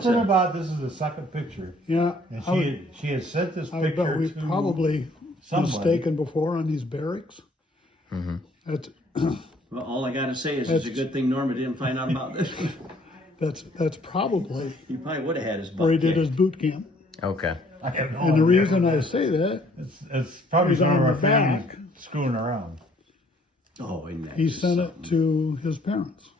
Something about this is the second picture. Yeah. And she had sent this I bet picture we've to probably somebody. mistaken before on these barracks. Mm-hmm. That's Well, all I gotta say is it's a good thing Norma didn't find out about this. that's probably He probably would have had his butt where he did kicked. his boot camp. Okay. I have no And the idea. reason I say that, It's probably He's some of on our the families back. screwing around. Oh, and that he is sent it something. to his parents.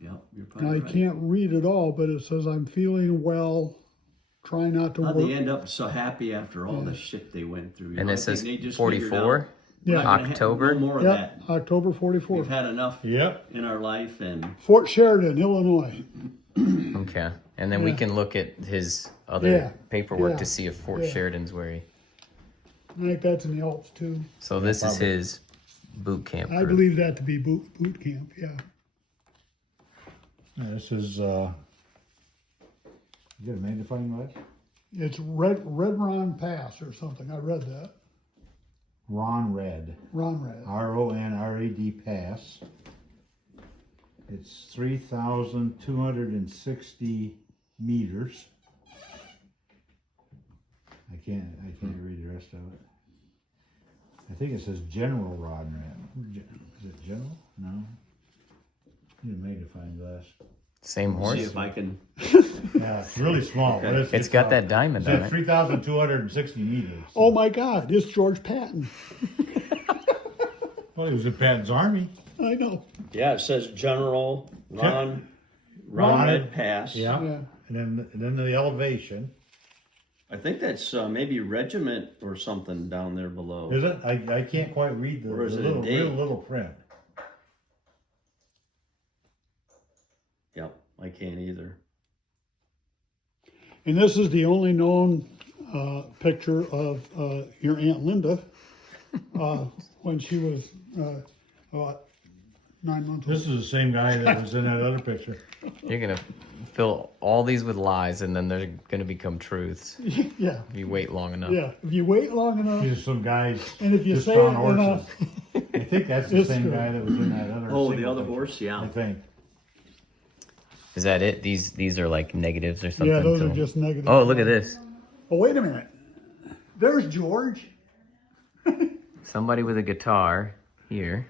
Yep, you're And probably I right. can't read it all, but it says, I'm feeling well, try not to How'd work. they end up so happy after all the shit they went through? You And know, it I think says they just figured 44. out, we're not gonna October? have no more of Yeah, that. October We've 44. had enough Yep. in our life, and Fort Sheridan, Illinois. Okay. And then we Yeah. can look at his other Yeah. paperwork Yeah. to see if Fort Yeah. Sheridan's where he. I think that's in the Alps too. So this is probably. his boot camp. I crew. believe that to be boot camp, yeah. Yeah, this is, you got a magnifying glass? It's Red Ron Pass or something. I read that. Ron Red. Ron read. RONRAD Pass. It's 3,260 meters. I can't read the rest of it. I think it says General Ron Red. Is it General? No. Need a magnifying glass. Same see horse. if I can. Yeah, it's really small. But It's got that diamond on It's it. 3,260 meters. Oh my God, it's George Patton. Well, he was in Patton's army. I know. Yeah, it says General Ron Red Pass. Yeah. And then the elevation. I think that's maybe regiment or something down there below. Is it? I can't quite read the Or is it a little, date? real little print. Yep, I can't either. And this is the only known picture of your Aunt Linda when she was about 9 months old. This is the same guy that was in that other picture. You're gonna fill all these with lies, and then they're gonna become truths Yeah, if you wait long enough. yeah. If you wait long enough, These are some guys and if you just say found it horses. enough, I think that's the It's same true. guy that was in that other. Oh, the single other picture, horse, yeah. I think. Is that it? These are like negatives or something. yeah, those are to- just negative. Oh, look at this. Oh, wait a minute. There's George. Somebody with a guitar here.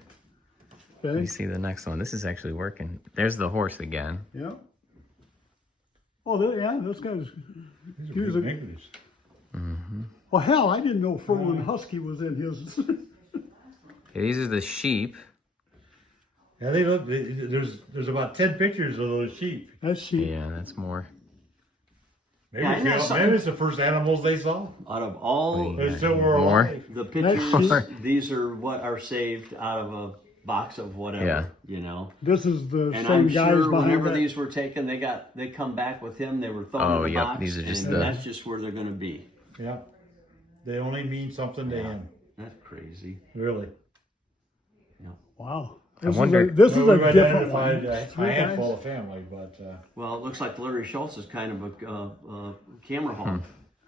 Let me Okay. see the next one. This is actually working. There's the horse again. Yeah. Oh, yeah, this guy's. These are He was big a- negatives. Well, hell, I didn't know Furlan Husky was in his. Okay, these are the sheep. Yeah, they look. There's about 10 pictures of those sheep. That's sheep. Yeah, that's more. Maybe, Yeah, isn't that maybe something? it's the first animals they saw. Out of all Yeah. They still were More? alive. the pictures, More. these are what are saved out of a box of whatever, Yeah. you know. This is the And same I'm guys sure behind whenever that. these were taken, they come back with him. They were thrown Oh, in the yep, box, these are just and the- that's just where they're going to be. Yeah. They only mean something to him. That's crazy. Really. Wow. I This wonder- is a, this is Well, a we've different one. identified a Three handful guys. of family, but Well, it looks like Larry Schultz is kind of a camera Hmm. hog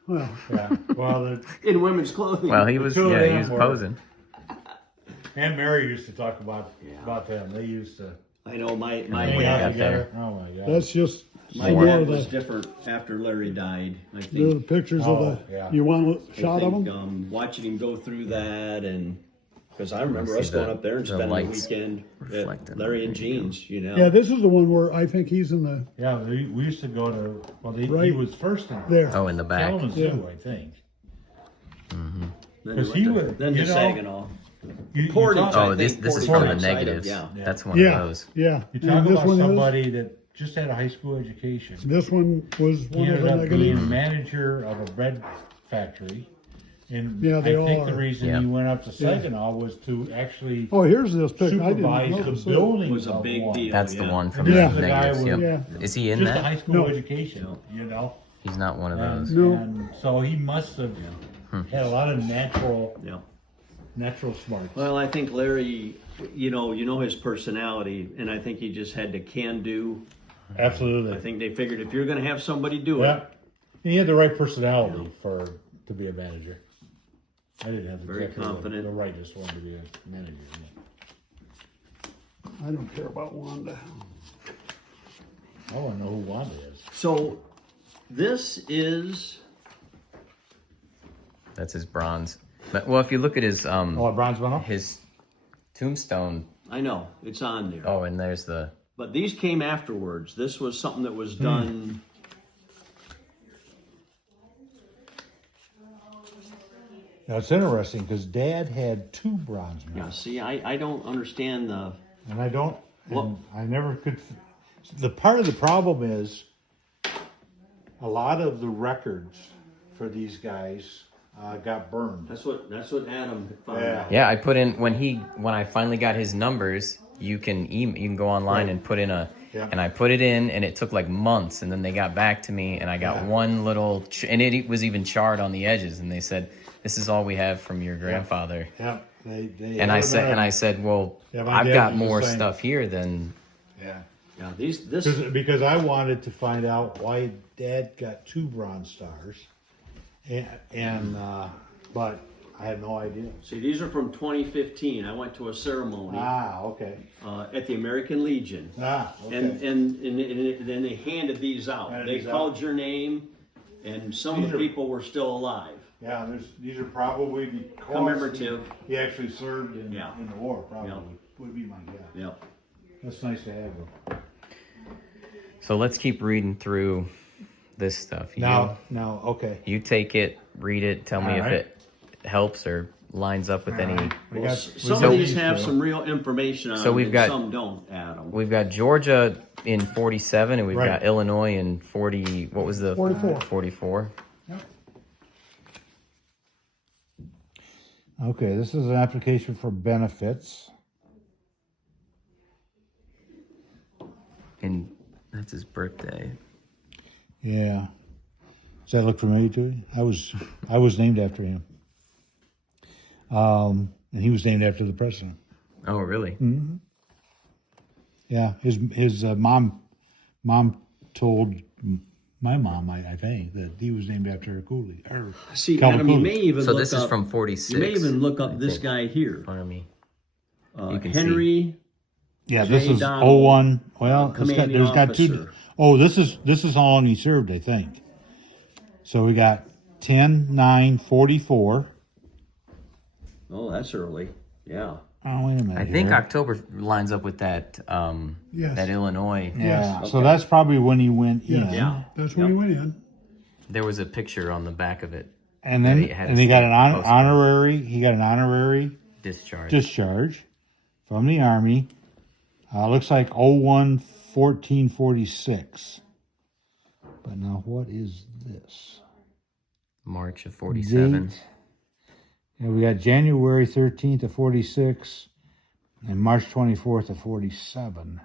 Well, yeah. Well, in women's clothing. Well, he was two of yeah, he them was were- posing. Aunt Mary used to talk about Yeah. them. They used to I know my then hang we out got together. Oh my God. that's just my some more dad of was the, different after Larry died. I the think. pictures Oh, of the. yeah. You want a I shot of think, them? watching him go through that, and because I remember see us going the- up there and the spending the lights weekend reflecting at Larry on and it. Jean's, you know. Yeah, this is the one where I think he's in the Yeah, we used to go to. Well, he Right. was first in there. Oh, in the back. Kalamazoo, Yeah. I think. Then, 'Cause went he to- would- then you to know, Saginaw. You Portage, talk, I Oh, this think this is Portage from the outside of- negatives. yeah. Yeah. That's one Yeah, of those. yeah. you And talk this about one is- somebody that just had a high school education. This one was He one of ended the up being negatives. manager of a bread factory. And Yeah, I they think all the are. reason Yeah. he went up to Saginaw was to actually Oh, here's this picture. I didn't supervise know the this. building Was a of big one. deal. That's the Yeah. one from Yeah. the The guy negatives. was- Yep. Yeah. Is he in Just a that? high school No. education, you know. He's not one of And, those. No. and so he must have had a lot of natural smarts. Well, I think Larry, you know his personality, and I think he just had to can do. Absolutely. I think they figured if you're going to have somebody do Yeah. it, He had the right personality to be a manager. I didn't have Very exactly confident. the rightest one to be a manager. I don't care about Wanda. I want to know who Wanda is. So this is, That's his bronze. But, well, if you look at his Oh, a bronze medal? his tombstone. I know, it's on there. Oh, and there's the. But these came afterwards. This was something that was done. Now, it's interesting, because Dad had 2 bronze Yeah, medals. see, I don't understand the, And I don't, Well- and I never could, the part of the problem is, a lot of the records for these guys got burned. that's what Adam found Yeah. out. Yeah, I put in when I finally got his numbers. You can you can go online Right. and put in Yeah. and I put it in, and it took like months, and then they got back to me, and I got Yeah. one little, and it was even charred on the edges, and they said, "This is all we have from your grandfather." Yeah, they And I said, "Well, Yeah, my I've dad got was the more same. stuff here than." yeah. Yeah, this, Because I wanted to find out why Dad got 2 bronze stars, but I had no idea. see, these are from 2015. I went to a ceremony Okay. at the American Legion. Okay. And then they handed these out. Handed They these called out. your name, and some These of the are- people were still alive. Yeah, these are probably because Commemorative. he actually served in Yeah. the war. Probably Yeah. would be my guess. Yep. That's nice to have though. So let's keep reading through this stuff. Now, okay. You take it, read it, tell me All if right. it helps or lines up with any. We Well, got, some we of got these have two. some real information on So them, we've and got- some don't, Adam. We've got Georgia in 47, and we've Right. got Illinois in 40. What was the 44. 44. Okay, this is an application for benefits. And that's his birthday. Yeah. Does that look familiar to you? I was named after him. And he was named after the president. Oh, really? Mm-hmm. Yeah, his mom told my mom, I think, that he was named after a Cooley. See, Calvin Adam, you Coolidge. may even So look this up, is from 46. you may even look up I this think. guy here, In front of me. uh, You can Henry. Yeah, J. this is Donald, 01. Well, commanding there's got 2. officer. Oh, this is how long he served, I think. So we got 10/9/44. Oh, that's early. Yeah. Oh, wait a minute. I think here. October lines up with that Yes. that Illinois. Yeah, Yes. so that's probably when he went in. Yes. Yeah. That's when he went in. There was a picture on the back of it. And then Yeah, he had and a he got an stamp posted. honorary. He got an honorary Discharge. discharge from the Army. Looks like 01/14/46. But now what is this? March of 47. Date. Yeah, we got January 13th of 46 and March 24th of 47.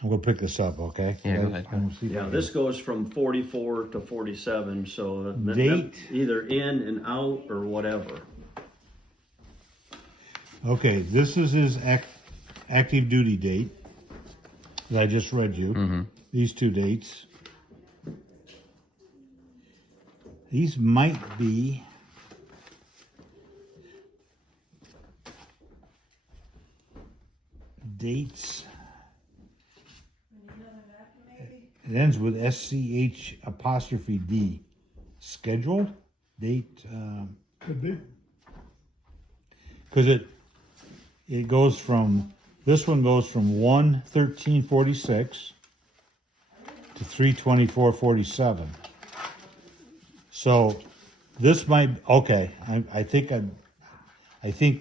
I'm gonna pick this up, okay? Yeah, go ahead. I'm gonna see if I Yeah, can- this goes from 44 to 47, so that Date. either in and out or whatever. Okay, this is his active duty date that I just read you. Mhm. These 2 dates. These might be dates. It ends with SCH apostrophe D. Scheduled date. Could be. Because it goes from, this one goes from 1/13/46 to 3/24/47. So this might, okay, I think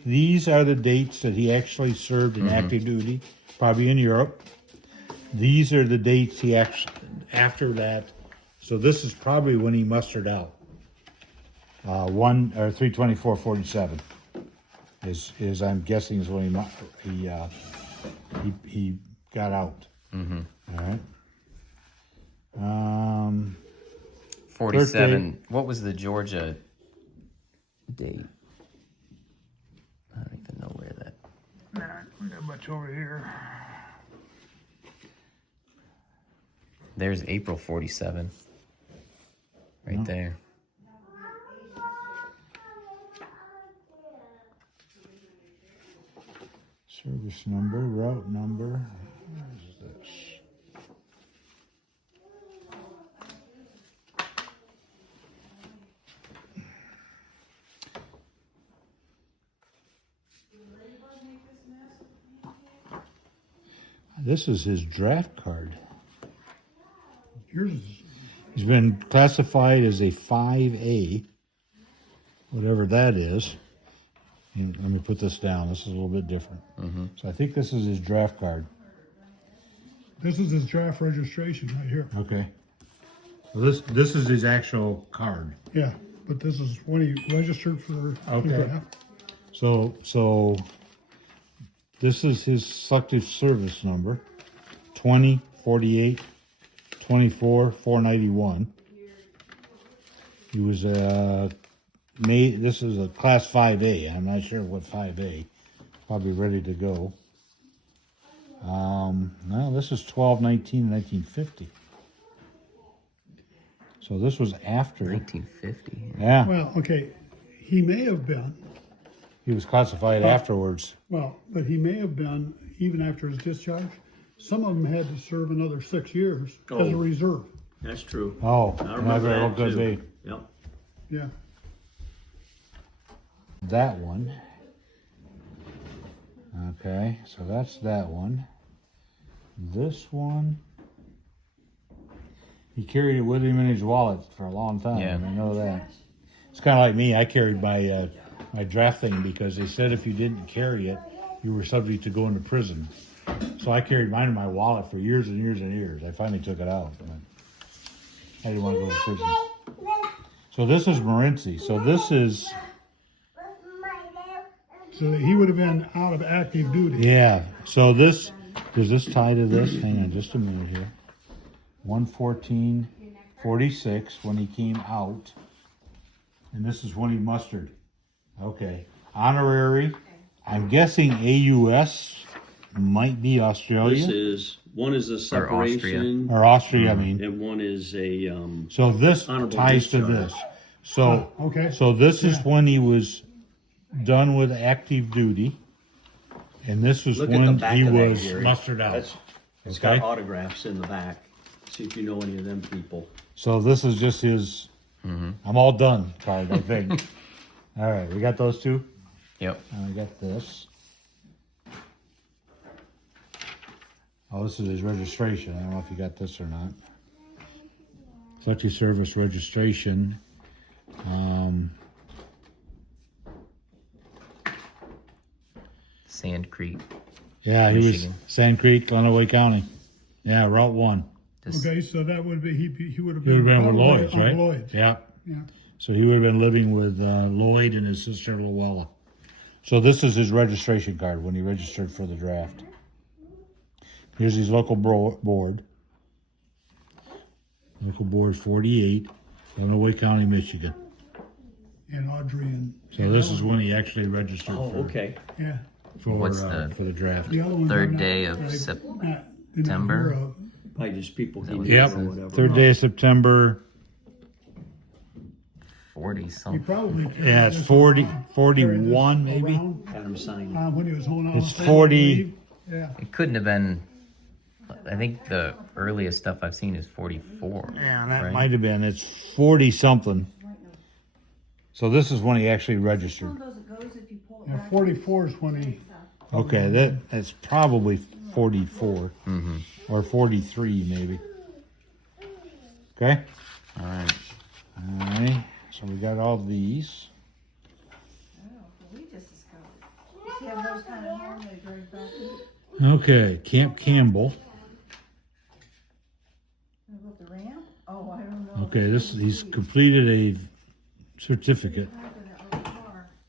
these are the dates that he actually served in active duty, probably in Europe. These are the dates he actually, after that, so this is probably when he mustered out. 3/24/47 is I'm guessing is when he got out. Mhm. All right. 47. What was the Georgia date? I don't even know where that. We got much over here. There's April 47. Right No. there. Service number, route number. What is this? This is his draft card. Here's, He's been classified as a 5A, whatever that is. And let me put this down. This is a little bit different. So I think this is his draft card. this is his draft registration right here. Okay. Well, this is his actual card. Yeah, but this is when he registered for the Okay. draft. So this is his selective service number, 20 48 24 491. He was this is a class 5A. I'm not sure what 5A. Probably ready to go. No, this is 12/19 1950. So this was after. 1950. Yeah, Well, okay, he may have been, he was classified afterwards. well, but he may have been, even after his discharge, some of them had to serve another 6 years as a Oh. reserve. That's true. Oh, I remember that good too. be. Yep. Yeah. That one. Okay, so that's that one. This one, he carried it with him in his wallet for a long time. Yeah. I know that. It's kind of like me. I carried my my draft thing because they said if you didn't carry it, you were subject to going to prison. So I carried mine in my wallet for years and years and years. I finally took it out. But I didn't want to go to prison. So this is Morency. So this is, So he would have been out of active duty. yeah. So this, does this tie to this? Hang on just a minute here. 114/46 when he came out. And this is when he mustered. Okay. Honorary. I'm guessing AUS might be Australia. One is a separation, Or Austria, I mean. and one is a So this Honorable ties to discharge. this. So Okay. So this is Yeah. when he was done with active duty, and this was Look at the when back he of that, was Gary. mustered out. It's Okay, got autographs in the back. See if you know any of them people. so this is just his. I'm all done card, I think. All right, we got those two. Yep. And I got this. Oh, this is his registration. I don't know if you got this or not. Selective service registration. Sand Creek. Yeah, he Michigan. was Sand Creek, Lenawee County. Yeah, Route 1. Just, Okay, so that would be, he would have He would been. have been with probably Lloyd's, on right? Lloyd's. Yeah. Yeah. So he would have been living with Lloyd and his sister Luella. So this is his registration card when he registered for the draft. Here's his local board. Local board 48, Lenawee County, Michigan. And Audrey and. So this is when he actually registered Oh, for, okay. Yeah. What's the for the draft. The other ones third I'm not- day of I- not- September? did not hear of. Probably just people he what knew Yep, or whatever. third day of September. 40 He something. probably. carried Yeah, it's this 40, around, 41 carried this maybe. around, Had him sign. when he was home on. It's 40. Yeah. It couldn't have been. I think the earliest stuff I've seen is 44. Yeah, that right? might have been. It's 40 something. So this is when he actually registered. Yeah, 44 is when he. Okay, that's probably 44 or 43 maybe. Okay. All right. All right. So we got all these. Okay, Camp Campbell. Okay, he's completed a certificate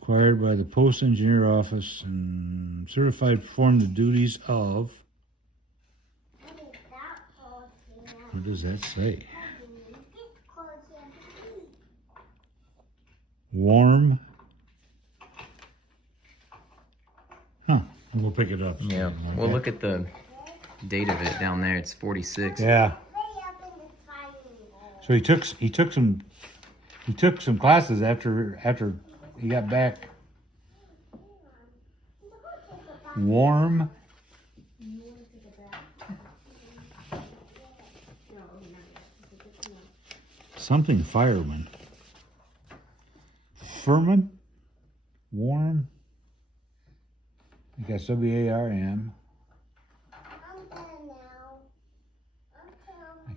acquired by the Post Engineer Office and certified to perform the duties of. What does that say? Warm. Huh. We'll pick it up. Yeah. Well, look at the date of it down there. It's 46. Yeah. So he took some classes after he got back. Warm. Something fireman. Furman? Warm? I guess WARM.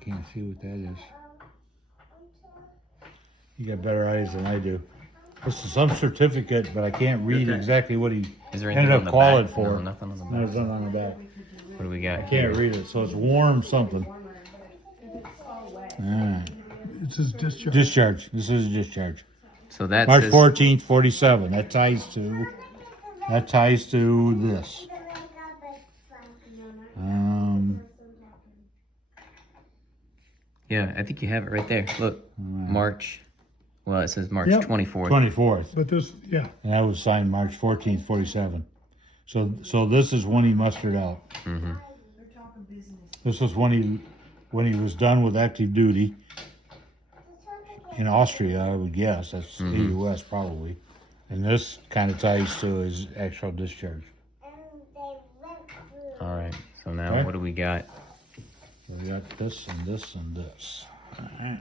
can't see what that is. You got better eyes than I do. This is some certificate, but I can't read Okay. exactly what he Is there anything ended on up the calling back? for. No, nothing on the back. There's nothing on the back. What do we got? I can't read it, so it's warm something. Alright. It says discharge. Discharge. This is discharge. So that March says 14th, 47. That ties to this. yeah, I think you have it right there. Look, March. Well, it says March Yep. 24th. 24th. But this, yeah, And that was signed March 14th, 47. So this is when he mustered out. Mm-hmm. This was when he was done with active duty in Austria, I would guess. That's the U.S. probably. And this kind of ties to his actual discharge. All right. So now Okay. what do we got? So we got this and this and this. All right.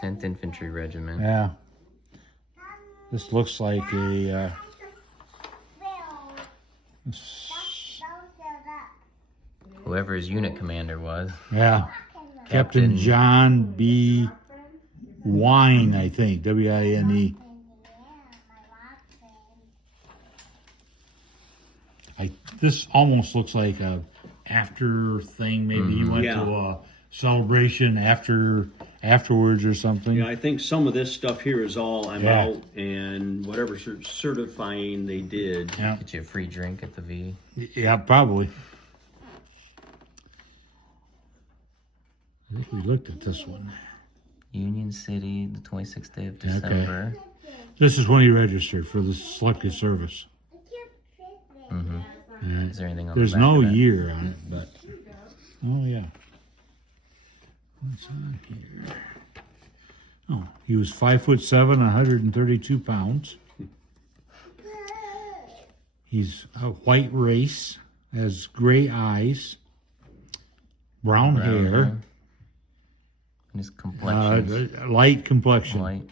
10th Infantry Regiment. Yeah. This looks like a. Whoever his unit commander was. Yeah. Captain John B. Wine, I think. W-I-N-E. This almost looks like a after thing. Maybe he went Yeah. to a celebration afterwards or something. Yeah, I think some of this stuff here is all I'm Yeah. out and whatever certifying they did. Yeah. Get you a free drink at the V. Yeah, probably. I think we looked at this one. Union City, the 26th day of December. This is when he registered for the selective service. Mm-hmm. Yeah. Is there anything on There's the back no of that? year on it, but oh yeah. What's on here? Oh, he was 5'7", 132 pounds. He's a white race, has gray eyes, brown hair, And his complexion. light complexion. White.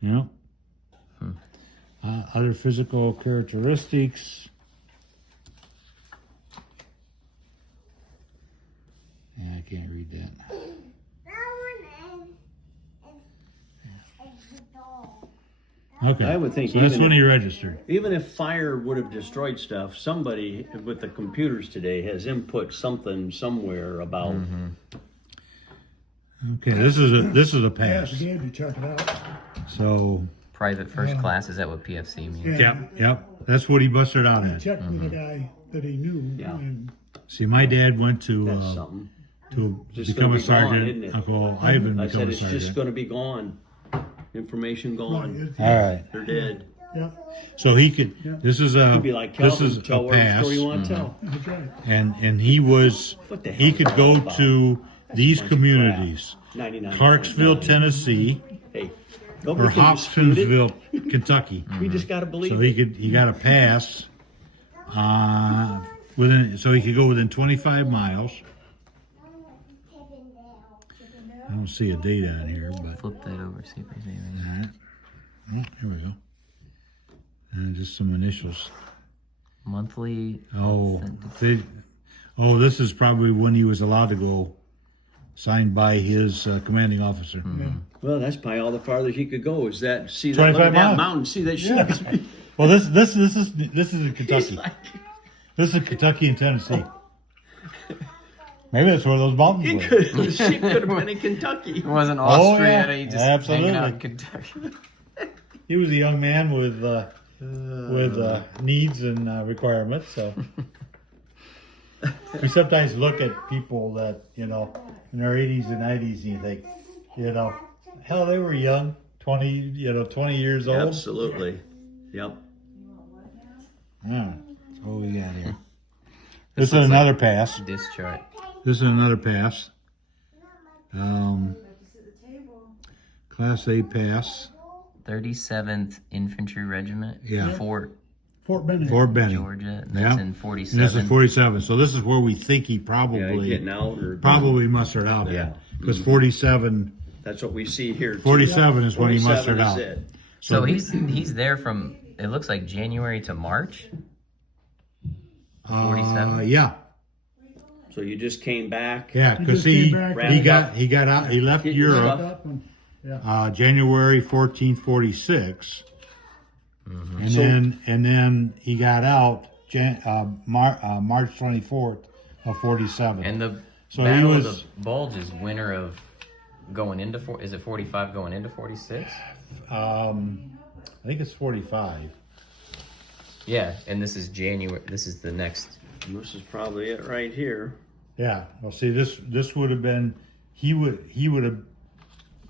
Yeah. Other physical characteristics. Yeah, I can't read that. Okay. I would think so that's even when if- he registered. Even if fire would have destroyed stuff, somebody with the computers today has input something somewhere about. Okay, this is a yeah, pass. it's good to check it out. So Private first class, is that what PFC means? Yeah. yep, that's what he busted out He at. checked with a guy that he knew. Yeah. And See, my dad went That's to something. become Just gonna a be gone, sergeant. isn't it? Uncle Ivan I become said a it's just sergeant. going to be gone. Information well, gone. All right. They're dead. yeah, So he could. Yeah. This is a. Could be like this Calvin. is Tell a whatever pass. story you want to tell. that's right. And he was What the hell he is could that go all about? to these bunch of communities, 99. Clarksville, Tennessee, Hey, or nobody can dispute it. Hopkinsville, Kentucky. We just got to believe So it. he got a pass so he could go within 25 miles. I don't see a date on here, but Flip that over, see if there's anything. all right. Oh, here we go. And just some initials. Monthly. Oh, this is probably when he was allowed to go. Signed by his commanding officer. Well, that's probably all the farthest you could go. Is that see that 25 look at that miles. mountain? See that shit? Well, this is in Kentucky. This is Kentucky and Tennessee. Maybe that's where those mountains He were. could. The shit could have been in Kentucky. It wasn't Oh, Austria, yeah. he just Absolutely. hanging out in Kentucky. He was a young man with needs and requirements. So we sometimes look at people that in their 80s and 90s, and you think, hell, they were young, 20 years old. Absolutely. Yep. That's what we got here. This This is looks another pass. Discharge. This is another pass. Class A pass. 37th Infantry Regiment. Yeah. Fort Fort Benning. Fort Benning. Georgia. And that's Yeah. in And 47. this is 47. So this is where we think he Yeah, probably getting out or mustered out Yeah. at. Because 47 That's what we see here. too. 47 is when he 47 mustered is out. it. So he's there from, it looks like January to March. Yeah, So you just came back. yeah, He because just came back he got out. He left Get your Europe stuff. January 1446, and then he got out March 24th of 47. And the So he Battle of was- the Bulge is winter of going into is it 45 going into 46? I think it's 45. Yeah, and this is January. This is the next. This is probably it right here. Yeah. Well, see, this would have been he would have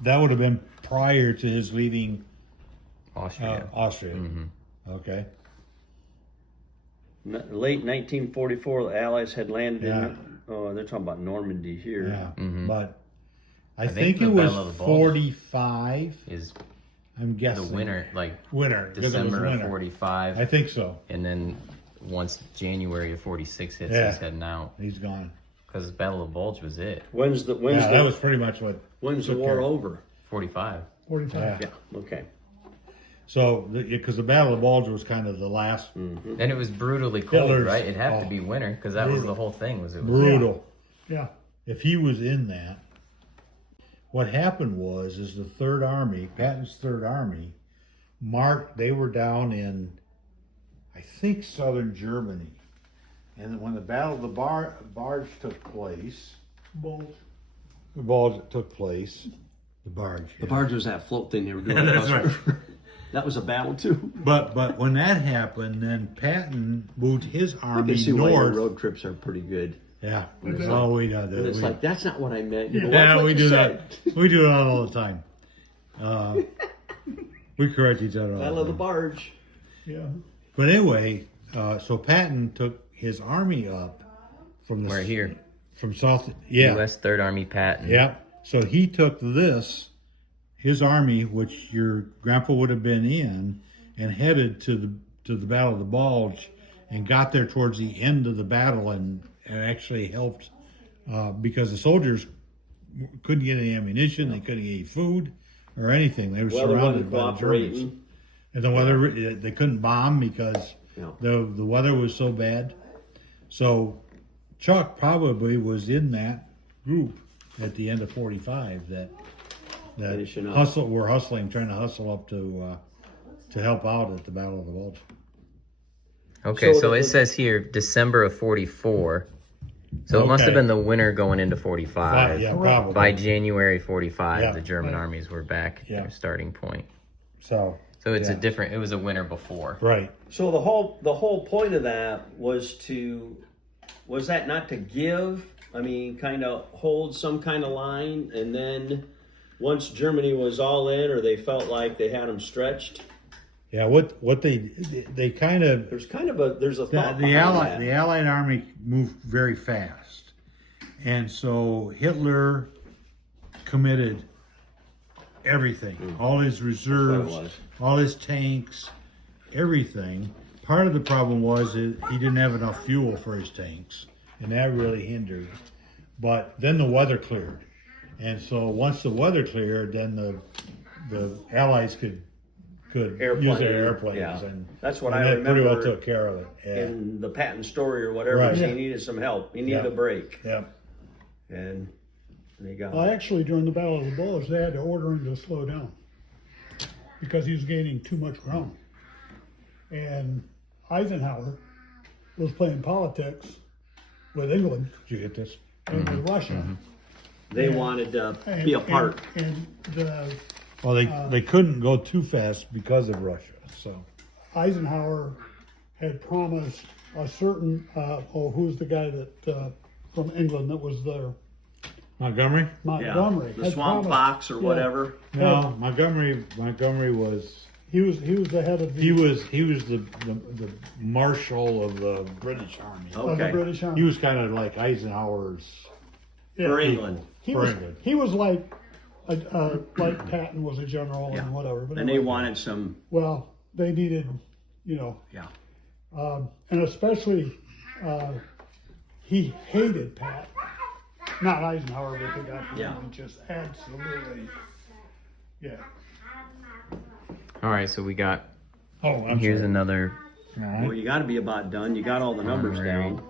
that would have been prior to his leaving Austria. Austria. Okay. Late 1944, the Allies had landed Yeah. in. Oh, they're talking about Normandy here. Yeah. But I think think the it was Battle of the Bulge 45. Is I'm the guessing winter, like Winter. because it was December of winter. 45, I think so. and then once January of 46 hits, Yeah. he's heading out He's gone. because Battle of the Bulge was it. When's the That was pretty much what. when's the took war care of- over? 45. 45. Yeah. Yeah. Okay. So, because the Battle of Bulge was kind of the last And it was brutally cold, Hitler's- right? It'd have to oh, be winter because that was the whole thing. Was it? Was brutal. Yeah. If he was in that, what happened was the Third Army, Patton's Third Army, they were down in, I think, southern Germany, and when the Battle of the Barge took place, Bulge. the barge was that float thing they were doing. That's right. That was a battle too. But when that happened, then Patton moved his I army can see why your north. road trips are pretty good. Yeah, Okay. that's all we do. And it's We- like that's not what I meant. You know, yeah, that's what we you do said. that. We do that all the time. We correct each other all Battle the of the time. Barge. Yeah. But anyway, so Patton took his army up from the Right here. from South. Yeah, U.S. Third Army Patton. yeah. So he took his army, which your grandpa would have been in, and headed to the Battle of the Bulge, and got there towards the end of the battle, and actually helped because the soldiers couldn't get any ammunition, they couldn't get any food or anything. They were Weather surrounded wasn't by the Germans. cooperating. And the weather, they couldn't bomb because Yeah. the weather was so bad. So Chuck probably was in that group at the end of 45 that Finishing up. trying to hustle up to help out at the Battle of the Bulge. Okay, So so the- it says here December of 44. So it must have Okay. been the winter going into 45. Yeah, probably. By January 45, Yeah. the German armies were back at Yeah. their starting point. So So it's yeah. it was a winter before. Right. So the whole point of that was that not to give? I mean, kind of hold some kind of line, and then once Germany was all in, or they felt like they had them stretched. Yeah. What they kind of There's a thought the behind that. Allied army moved very fast, and so Hitler committed everything, all his reserves, was. all his tanks, everything. Part of the problem was that he didn't have enough fuel for his tanks, and that really hindered. But then the weather cleared, and so once the weather cleared, then the Allies could use their airplanes, yeah. and That's what and I that pretty well remember took care of it. Yeah. in the Patton story or whatever. Right. He Yeah. needed some help. He needed Yeah. a break, Yeah. and they got. Well, actually, during the Battle of the Bulge, they had to order him to slow down because he was gaining too much ground. And Eisenhower was playing politics with England Did you get this? and with Russia. They wanted to And, be apart. And the Well, they couldn't go too fast because of Russia. So Eisenhower had promised a certain, who's the guy that from England that was there? Montgomery? Montgomery. The had Swamp promised- Fox or yeah, whatever. No, Montgomery was He was the head of the, he was the marshal of the British Army. of the Okay. British Army. He was kind of like Eisenhower's Yeah. For England. He for was, England. he was like Patton was a general Yeah. and whatever. But And they anyway, wanted some. well, they needed, Yeah. and especially he hated Pat, not Eisenhower, but the guy from Yeah. England, just absolutely, yeah. All right, so we got Oh, I'm here's sorry. another All Well, right. you got to be about done. You got all the numbers down.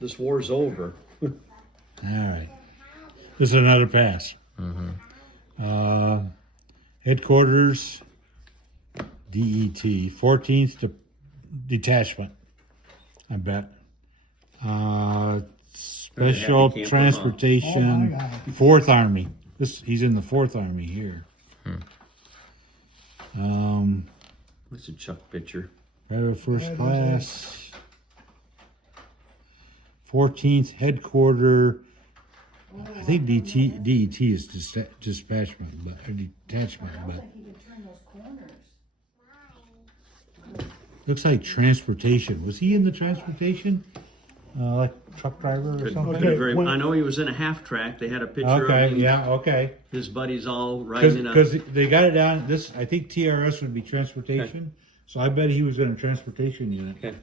This war's over. All right. This is another pass. Headquarters, DET, 14th Detachment, I bet. Special Happy camper, huh? Transportation, Oh, my God. 4th Army. He's in the 4th Army here. What's a Chuck picture? First That is class. 14th Headquarter. I think DET is dispatchment, but or detachment, but looks like transportation. Was he in the transportation? Like truck driver or something? Okay, when- I know he was in a half track. They had a picture of Okay, him. yeah, okay. His buddies all riding in a. Because they got it down. This I think TRS would be transportation. So I bet he was in a transportation unit. Okay.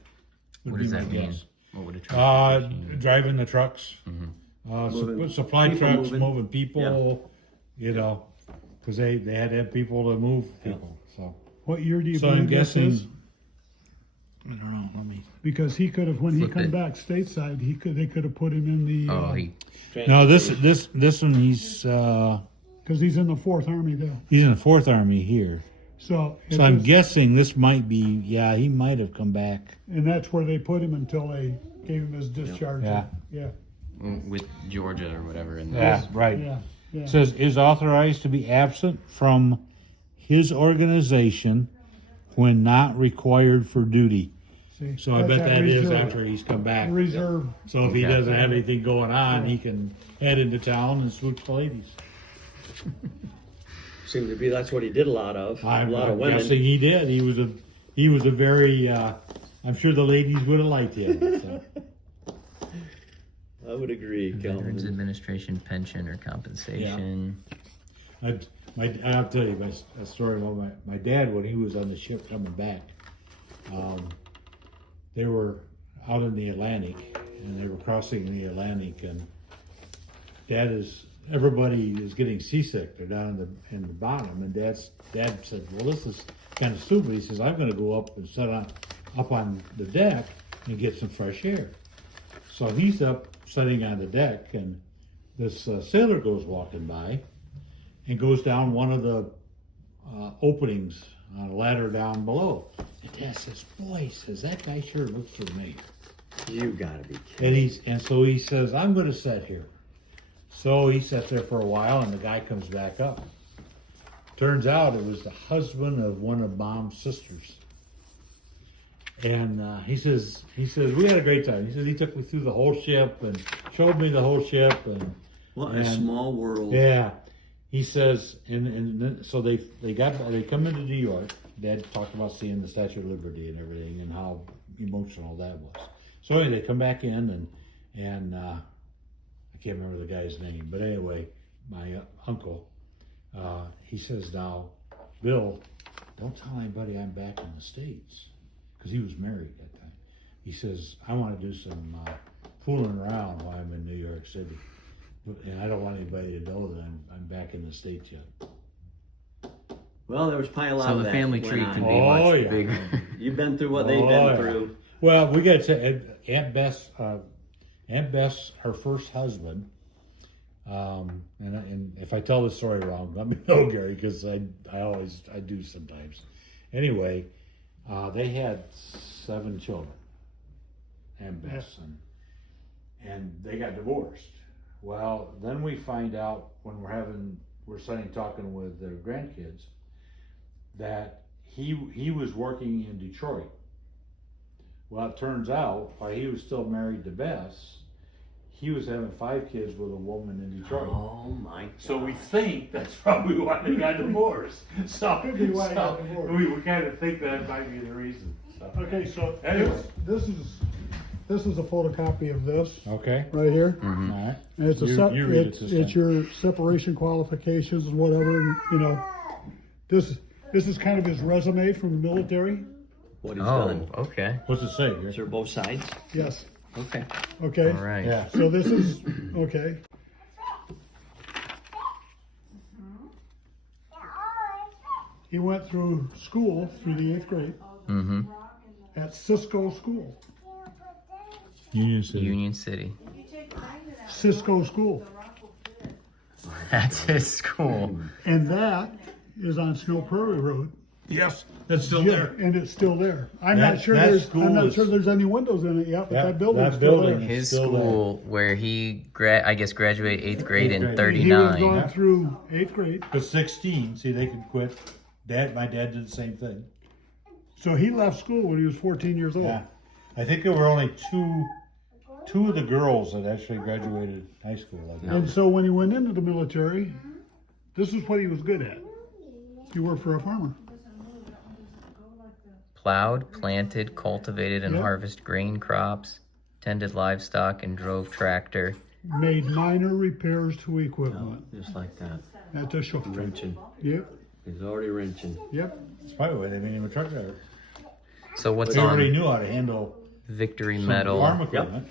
Would What be does my that mean? guess. What would a transportation unit? Driving the trucks, Moving- supply people trucks, moving. moving people. You know, because they had to have people to move people. So What year do you So I'm believe this guessing. is? I don't know. Let me. Because he could have, when he Flip come it. back stateside, they could have put him in the, Oh, he. No, this one he's because he's in the 4th Army there. in the 4th Army here. So, it So I'm is- guessing this might be. Yeah, he might have come back. and that's where they put him until they gave him his discharge. Yeah. Yeah, With Georgia or whatever. In Yeah, right. yeah, yeah. It says is authorized to be absent from his organization when not required for duty. See, So I that's bet that that is reserve- after he's come back. Reserve. So if he Okay. doesn't have anything going on, he can head into town and switch the ladies. Seemed to be that's what he did a lot of. I'm a lot of women. guessing he did. He was a very. I'm sure the ladies would have liked him. So. I would agree, Veterans Calvin. Administration pension or compensation. I'll tell you a story about my dad when he was on the ship coming back. They were out in the Atlantic and they were crossing the Atlantic, and everybody is getting seasick. They're down in the bottom, and dad said, "Well, this is kind of stupid." He says, "I'm going to go up and set up on the deck and get some fresh air." So he's up sitting on the deck, and this sailor goes walking by and goes down one of the openings on a ladder down below. And Dad says, "Boy," he says, "that guy sure looks familiar." You gotta be kidding. And so he says, "I'm going to sit here." So he sits there for a while, and the guy comes back up. Turns out it was the husband of one of Mom's sisters. And he says, "We had a great time." He says he took me through the whole ship and showed me the whole ship, and What a and- small world. yeah. He says, and then, so they come into New York. Dad talked about seeing the Statue of Liberty and everything, and how emotional that was. So anyway, they come back in, and I can't remember the guy's name, but anyway, my uncle, he says, "Now, Bill, don't tell anybody I'm back in the States," because he was married that time. He says, "I want to do some fooling around while I'm in New York City. And I don't want anybody to know that I'm back in the States yet." Well, there was probably a lot So of the that family went tree on. can be Oh, much yeah. bigger. You've been through what they've Oh, been yeah. through. Well, we got to say, Aunt Bess, her first husband, and if I tell the story wrong, let me know, Gary, because I do sometimes. Anyway, they had 7 children, Aunt Bess, and they got divorced. Well, then we find out when we're sitting talking with their grandkids that he was working in Detroit. Well, it turns out while he was still married to Bess, he was having 5 kids with a woman in Detroit. Oh my God. So we think that's probably why they got divorced. So, Could be why they got divorced. we kind of think that might be the reason. So. Okay, so Anyway. this is a photocopy of this Okay. right here. All right. And it's You read it this it's time. your separation qualifications and whatever. And, you know, this is kind of his resume from the military. What he's Oh, done. okay. What's it say Is here? there both sides? Yes. Okay. Okay. All right. Yeah. So this is okay. he went through school through the 8th grade Mm-hmm. at Cisco School. Union City. Union City. Cisco School. That's his school. And that is on Snow Prairie Road. Yes, that's still Yeah, there. and it's still there. I'm That- not sure that there's school I'm not is- sure there's any windows in it yet, but Yeah, that building's that still building there. is- His still school where he I guess graduated 8th grade in Eighth grade. He was 39. going through 8th grade. But 16, see, they could quit. My dad did the same thing. So he left school when he was 14 years old. Yeah. I think there were only two of the girls that actually graduated high school. Like that. And so when he went into the military, this is what he was good at. He worked for a farmer. Plowed, planted, cultivated, and Yep. harvested grain crops, tended livestock, and drove tractor. Made minor repairs to equipment Just like that. at the Schuch. Wrenching. Yep, He's already wrenching. yep. That's probably why they made him a truck driver. So what's They already on knew how to handle Victory some Medal, farm equipment.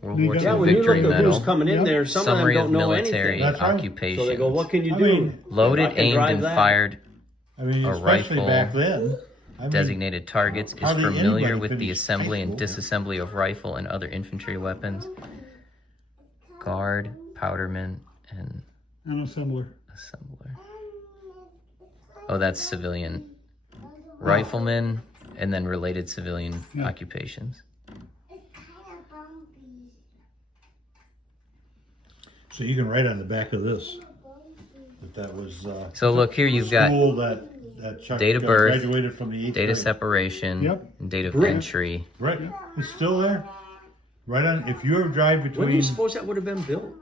World War Yeah, II Yeah, when you Victory look at who's Medal, coming in Yep. there, some summary of of them don't know military anything. That's right. occupations. So they go, what can you I do? mean, Loaded, I can aimed, drive and that. fired I mean, A especially rifle, back then. I mean, designated targets, is hardly familiar anybody with the finished assembly high and school. disassembly of rifle and other infantry weapons. Guard, powderman, and An assembler. assembler. Oh, that's civilian. Rifleman, and then related civilian Yeah. occupations. So you can write on the back of this that was So look here, you've got school that Chuck date of birth, graduated from the 8th date grade. of separation, Yep. and date of Right. entry. Right, it's still there. Right on. If you ever drive When do between, you suppose that would have been built?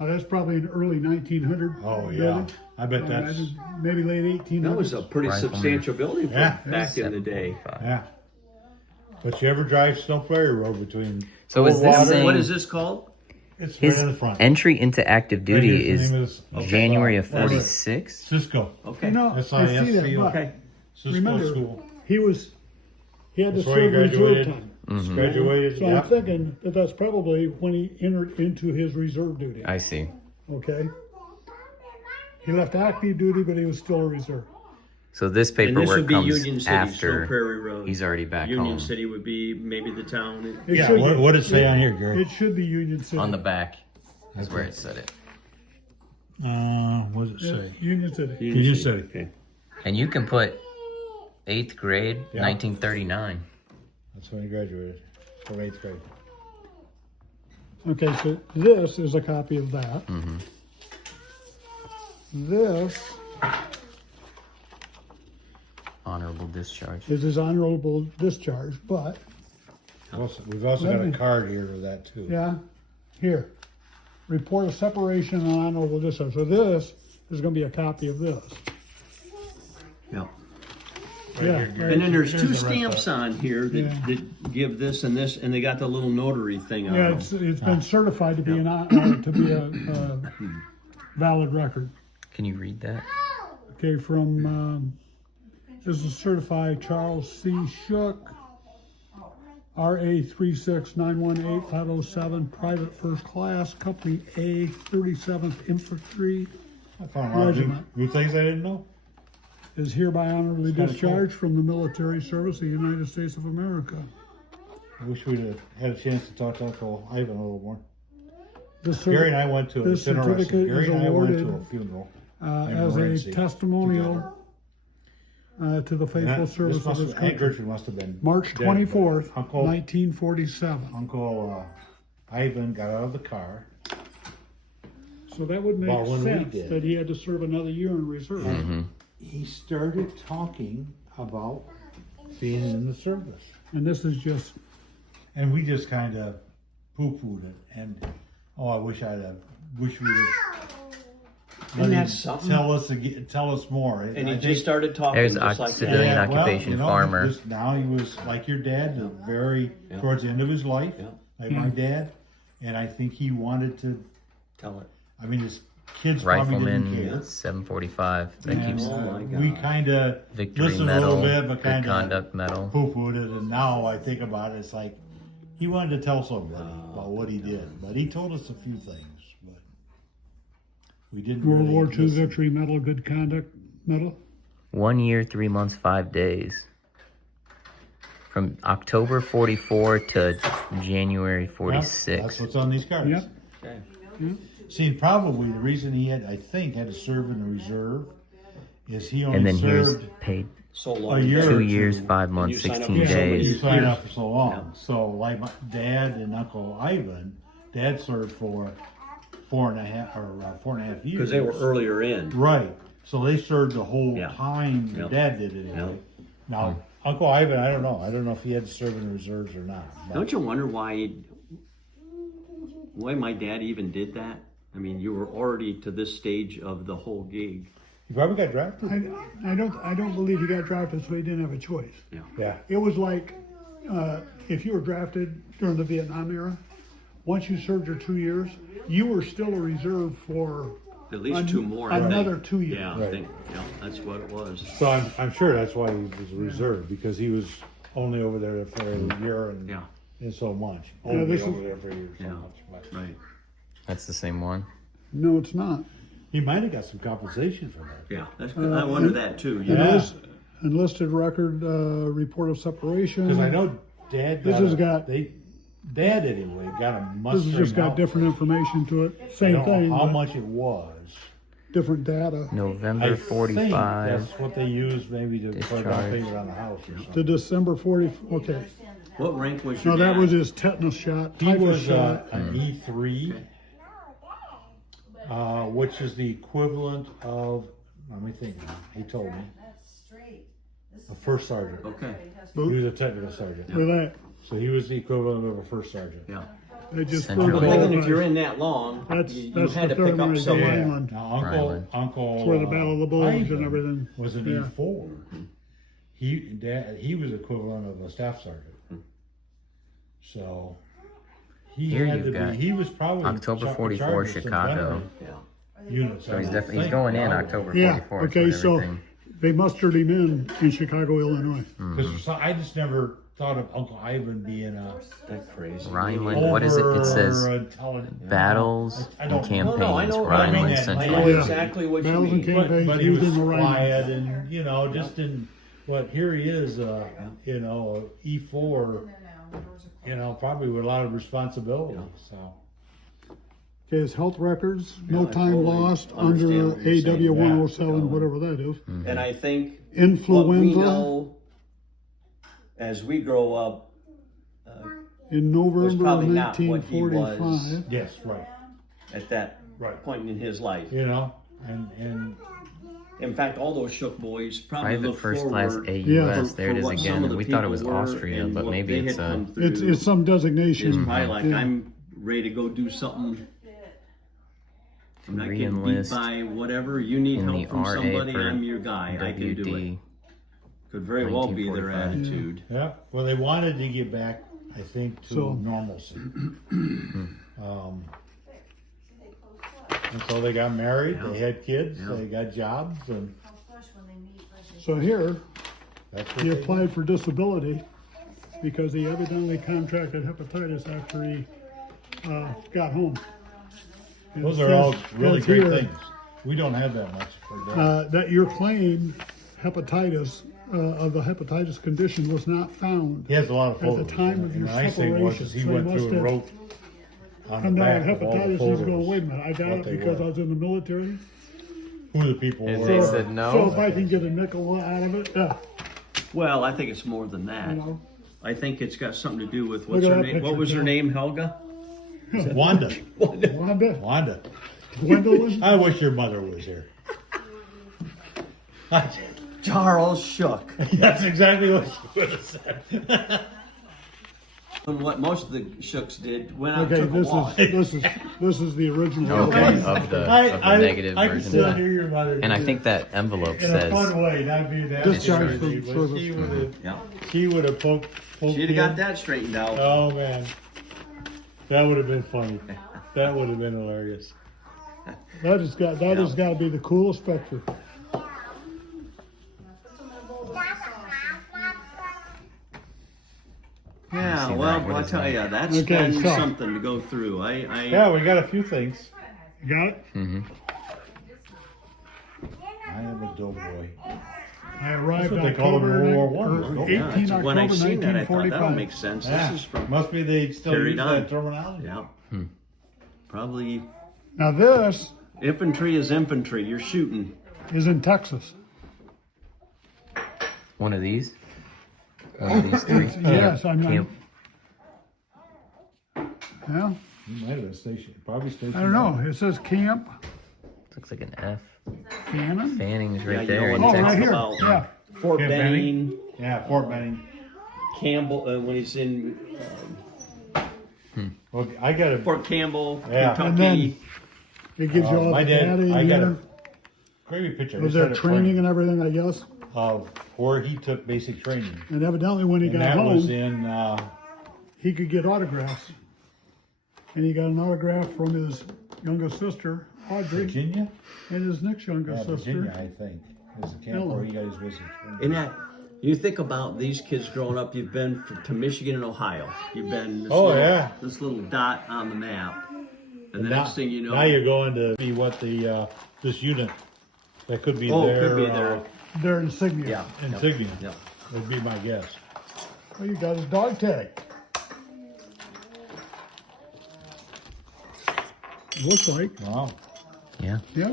That's probably an early 1900. oh yeah, building. I bet that's Maybe late 1800s. That was a pretty Rifleman. substantial building Yeah. back in the day. 745. yeah. But you ever drive Snow Prairie Road between? So is this Water- saying What is this called? It's his right in the front. entry into active Right duty here, his is name is January of That's it. 46? Cisco. Okay. You know, I see SISCO. that, but Okay. Cisco remember, School. he had to That's where he serve reserve graduated. time. Mhm. Graduated. So Yeah. I'm thinking that that's probably when he entered into his reserve duty. I see. Okay. He left active duty, but he was still a reserve. So this And this paperwork would be comes Union City, Snow after Prairie Road. he's already back Union home. City would be maybe the town. It Yeah. should What, be- what does it say on here, Gary? It should be Union City. On the back is where it said it. What does it Yeah, say? Union City. Union City. Okay. And you can put 8th grade, Yeah. 1939. That's when he graduated from 8th grade. Okay, so this is a copy of that. Mhm. This Honorable discharge. is his honorable discharge, but, We've also got a card here for that too. yeah, here. Report of separation and honorable discharge. So this is gonna be a copy of this. Yeah. Yeah. And then there's Here's two the rest of stamps it. on here that, Yeah. that give this, and they got the little notary thing on Yeah, them. it's been certified to be to be a valid record. Can you read that? Okay, from, this is certified Charles C. Schuch, RA 36918-507, private first class, company A, 37th Infantry, I found a lot of Regiment. new things I didn't know. is hereby honorably It's kinda discharged from the military service of the United States of America. I wish we'd have had a chance to talk to Uncle Ivan a little more. This Gary and I went to it. this It's interesting. certificate Gary is and I went to awarded, a funeral. as a Morency testimonial to the faithful service of his Aunt country. Gertrude must have been March dead, but 24th, Uncle 1947. Ivan got out of the car. So that would make Well, when we sense did. that he had to serve another year in reserve. Mm-hmm. He started talking about being in the service, And this is just, and we just kind of poo-pooed it. And I wish we'd have. Isn't that something? Tell us again, tell us more. And he I just think- started talking There's just like civilian that. occupation, farmer. Now he was like your dad, Yeah. towards the end of his life, Yeah. like my dad, and I think he wanted to. Tell it. I mean, his kids probably didn't Rifleman, care. 745. That And, keeps Oh my we God. kind of Victory listened Medal, a little bit, but Good kind of Conduct Medal. poo-pooed it. And now I think about it, it's like he wanted to tell somebody about what he did, but he told us a few things. But We didn't World really War II listen. Victory Medal, Good Conduct Medal. 1 year, 3 months, 5 days. From October 44 to January Yeah, 46. that's what's on these cards. Yep. Okay. See, probably the reason he had, I think, had to serve in the reserve is he only And then here's served paid So long. a year. 2 or years, two. 5 months, you sign up 16 for so many days. You sign years. up for so long. Yeah. So, like my dad and Uncle Ivan, Dad served for 4.5 years. Because they were earlier in. Right. So they served the whole Yeah. time your Yeah. dad did anyway. Now, Uncle Ivan, I don't know. I don't know if he had to serve in the reserves or not. But Don't you wonder why my dad even did that? I mean, you were already to this stage of the whole gig. he probably got drafted. I don't believe he got drafted, so he didn't have a choice. Yeah. It was like if you were drafted during the Vietnam era, once you served your 2 years, you were still a reserve for At least two more. I think. another 2 years. Yeah, Right. I think. Yeah, that's what it was. So I'm sure that's why he was a reserve, because he was only over there for a year and, Yeah. and so much. Yeah, Only this over is- there for a year so Yeah. much. But Right. That's the same one. No, it's not. he might have got some compensation for that. Yeah, that's good. I wonder that too. It Yeah. is enlisted record report of separation. Because I know Dad This got, has got- Dad anyway got a muster. This has just got different information to it. Same I don't thing, know how but much it was. different data. November I think 45. that's what they used maybe to put down Discharged. payment on the house or something. The December 40. Okay. What rank was your No, that dad? was his tetanus shot. He Typhus was shot. an E3, which is the equivalent of, let me think, he told me, a first sergeant. Okay. He was a technical sergeant. Look at that. So he was the equivalent of a first sergeant. Yeah. They just Central. further I'm thinking if qualified. you're in that long, That's you the had to third pick one up is someone. the Yeah. one. Now Ryland. Uncle Where the Battle of the Bulge and Ivan everything. was an Yeah. E4. He was equivalent of a staff sergeant. So he Here had you've to got be. He was probably October in 44, charge of some Chicago. Yeah. units. So he's I definitely he's think, going in probably. October Yeah. 44. Okay. is So everything. they mustered him in Chicago, Illinois. 'Cause so I just never thought of Uncle Ivan being a That's crazy. Rhineland. What is it? It says intelligent. battles I and don't- campaigns. No, I know- I mean Rhineland, that. Central. I I know Oh, yeah. exactly what you Battles and mean. campaigns. But he He was was in the quiet Rhineland. and just didn't. But here he is, E4. Probably with a lot of responsibility. So Okay, his health records, Yeah, no I time totally lost understand under what you're saying. AW 107, Yeah. whatever that is. And I think what we Influenza know as we grow up in was November probably not what he was 1945. yes, right, at that right. point in his life. And In fact, all those Schuch boys probably Private looked first class forward AUS. Yeah. There it is what some again. of the We thought it was people were Austria, and but what maybe they it's had come a. through. It's some It's designation. probably like Yeah. I'm ready to go do something. I'm not getting beat Re-enlist by whatever. You need in the help from RA somebody. for I'm your guy. I can do it. WD. Could very well be their 1945. attitude. yeah, well, they wanted to get back, I think, to So- normalcy. And so they got married. Yeah. They had kids. Yeah. They got jobs, and So here, that's what he they applied for disability because he evidently contracted hepatitis after he got home. And Those it are all says- really says great here, things. We don't have that much for that. That your claim hepatitis of the hepatitis condition was not found. He has a lot of at the photos. time and of the your nice thing was separation, is he so he went must through and have wrote on Come the down back with of all the hepatitis, he's photos going, wait a minute, I got what it they because were. I was in the military. who the people And were. they said no. So if I can get a nickel out of it, yeah, Well, I think it's more than that. you know. I think it's got something to do with Look what's at her that name. What picture, was her Joe. name? Helga. Wanda. Wanda, Wanda. Gwendolyn, I wish your mother was here. Charles Schuch. That's exactly what she would have said. And what most of the Schuchs did went out okay, and took a walk. this is the original. Okay, of the negative I can version. still hear your mother. And I do think it that envelope in a says fun way, not being that Discharged crazy, from but service. she would have. Yeah. She would have poked. She'd have got that straightened out. Oh man, that would have been funny. That would have been hilarious. That has got to be the coolest picture. Yeah, see well, that. What I'll is tell that? you, that's Okay, been so- something to go through. Yeah, we got a few things. You got it? hmm doughboy. I arrived That's what they call it in October, World War I. or Oh, 18 yeah, that's October when I seen that, I thought that'll 1945. make sense. Yeah, This is from must be they still carried use on. that terminology. yeah, probably Now this infantry is infantry. You're shooting. is in Texas. One of these? One of these three? Yes, I'm Camp. Yeah, You might have been stationed, probably stationed. I don't know. It says Camp Looks like an F. Cannon. Fanning's Yeah, right you know there. what in Oh, I'm right Texas. here. about. Yeah. Fort Camp Benning, Yeah, Fort Benning. Campbell, when he's in Well, I got a Fort Campbell, Yeah. And then Kentucky. it gives you all my the dad. data I in got here. a crazy picture. Was I there just had a training frame and everything, I guess? of where he took basic training, And evidently when he and got that was home, in. he could get autographs. And he got an autograph from his youngest sister, Audrey, Virginia? and his next youngest Yeah, sister. Virginia, I think. It was the camp where he got his basic training. And that, you think about these kids growing up, you've been to Michigan and Ohio. You've been this little dot on the map. And the now, next thing you know, now you're going to see what the this unit that could be their could be their Their insignia. yeah. insignia. Yeah. Would be my guess. Oh, you got his dog tag. Looks like. Wow. Yeah. Yeah.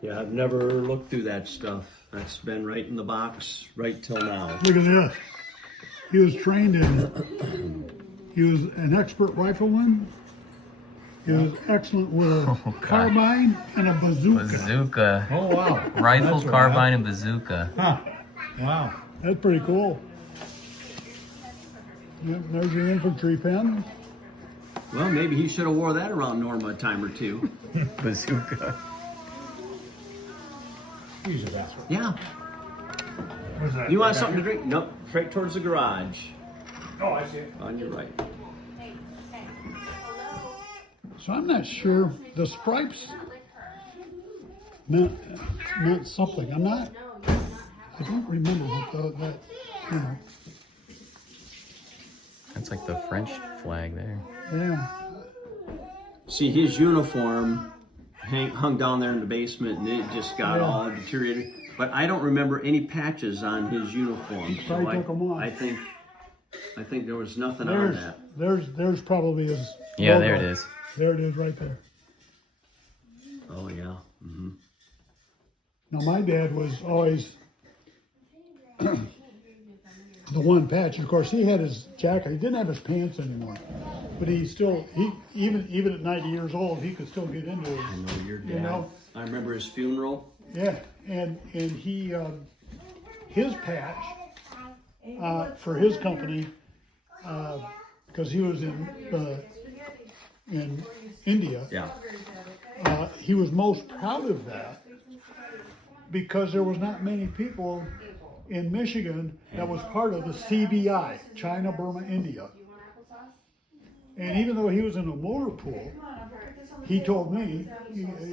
Yeah, I've never looked through that stuff. That's been right in the box right till now. Look at this. He was trained in, he was an expert rifleman. He was excellent with a God. carbine and a bazooka. Bazooka. Oh wow. Rifle, That's what carbine, and bazooka. Huh. Wow. That's pretty cool. Yep, there's your infantry pen. Well, maybe he should have wore that around Norma a time or two. Bazooka. Use the bathroom. Yeah. Where's that? You want something to drink? Nope. Straight towards the garage. Oh, I see it. On your right. So I'm not sure the stripes meant something. I don't remember what that, you know. That's like the French flag there. Yeah. See, his uniform hung down there in the basement, and it just got all deteriorated. But I don't remember any patches on his uniform. probably took 'em off. I think there was nothing on that. There's probably his. Yeah, logo. there it is. There it is, right there. Oh yeah. Mm-hmm. Now my dad was always the one patch. Of course, he had his jacket. He didn't have his pants anymore, but he even at 90 years old, he could still get into his. I know your dad. You know? I remember his funeral. Yeah, and he his patch for his company because he was in India. Yeah. He was most proud of that because there was not many people in Michigan that was part of the CBI, China, Burma, India. And even though he was in a motor pool, he told me,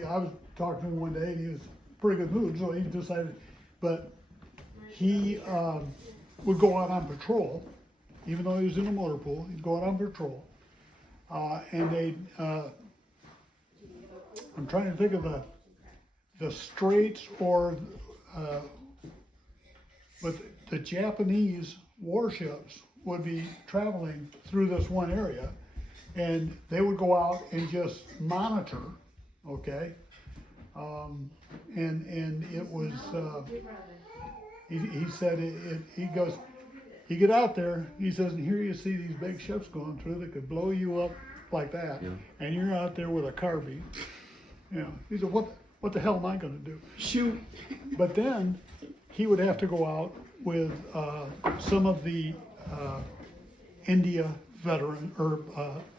I was talking to him one day and he was in a pretty good mood, so he decided, but he would go out on patrol, even though he was in a motor pool, he'd go out on patrol. And they'd, I'm trying to think of the straits or, but the Japanese warships would be traveling through this one area, and they would go out and just monitor, okay? And it was, he said, he goes, you get out there, he says, and here you see these big ships going through that could blow you up like that, and you're out there with a carbine. You know, he said, what the hell am I going to do? Shoot. But then he would have to go out with some of the India veteran or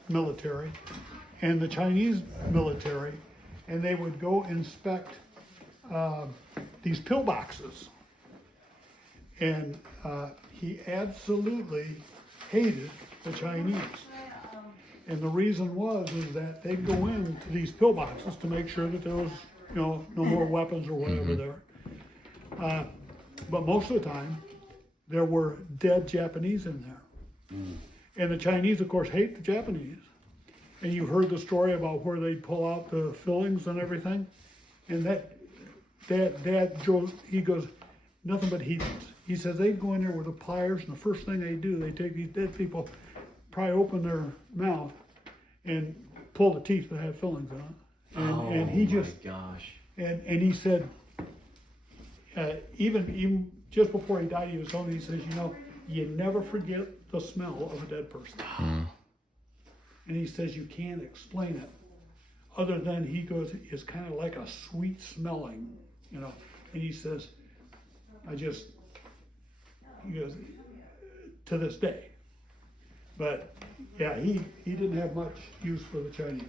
military and the Chinese military, and they would go inspect these pillboxes. And he absolutely hated the Chinese. And the reason is that they'd go into these pillboxes to make sure that there was, no more weapons or whatever there. But most of the time, there were dead Japanese in there. And the Chinese, of course, hate the Japanese. and you heard the story about where they pull out the fillings and everything, and Dad Joe, he goes, nothing but heathens. He says they go in there with the pliers, and the first thing they do, they take these dead people, probably open their mouth, and pull the teeth that have fillings on it. And he just, gosh. and he said, even just before he died, he was telling me, he says, you know, you never forget the smell of a dead person. And he says you can't explain it, other than he goes, it's kind of like a sweet smelling, you know. And he says, he goes, to this day. But yeah, he didn't have much use for the Chinese.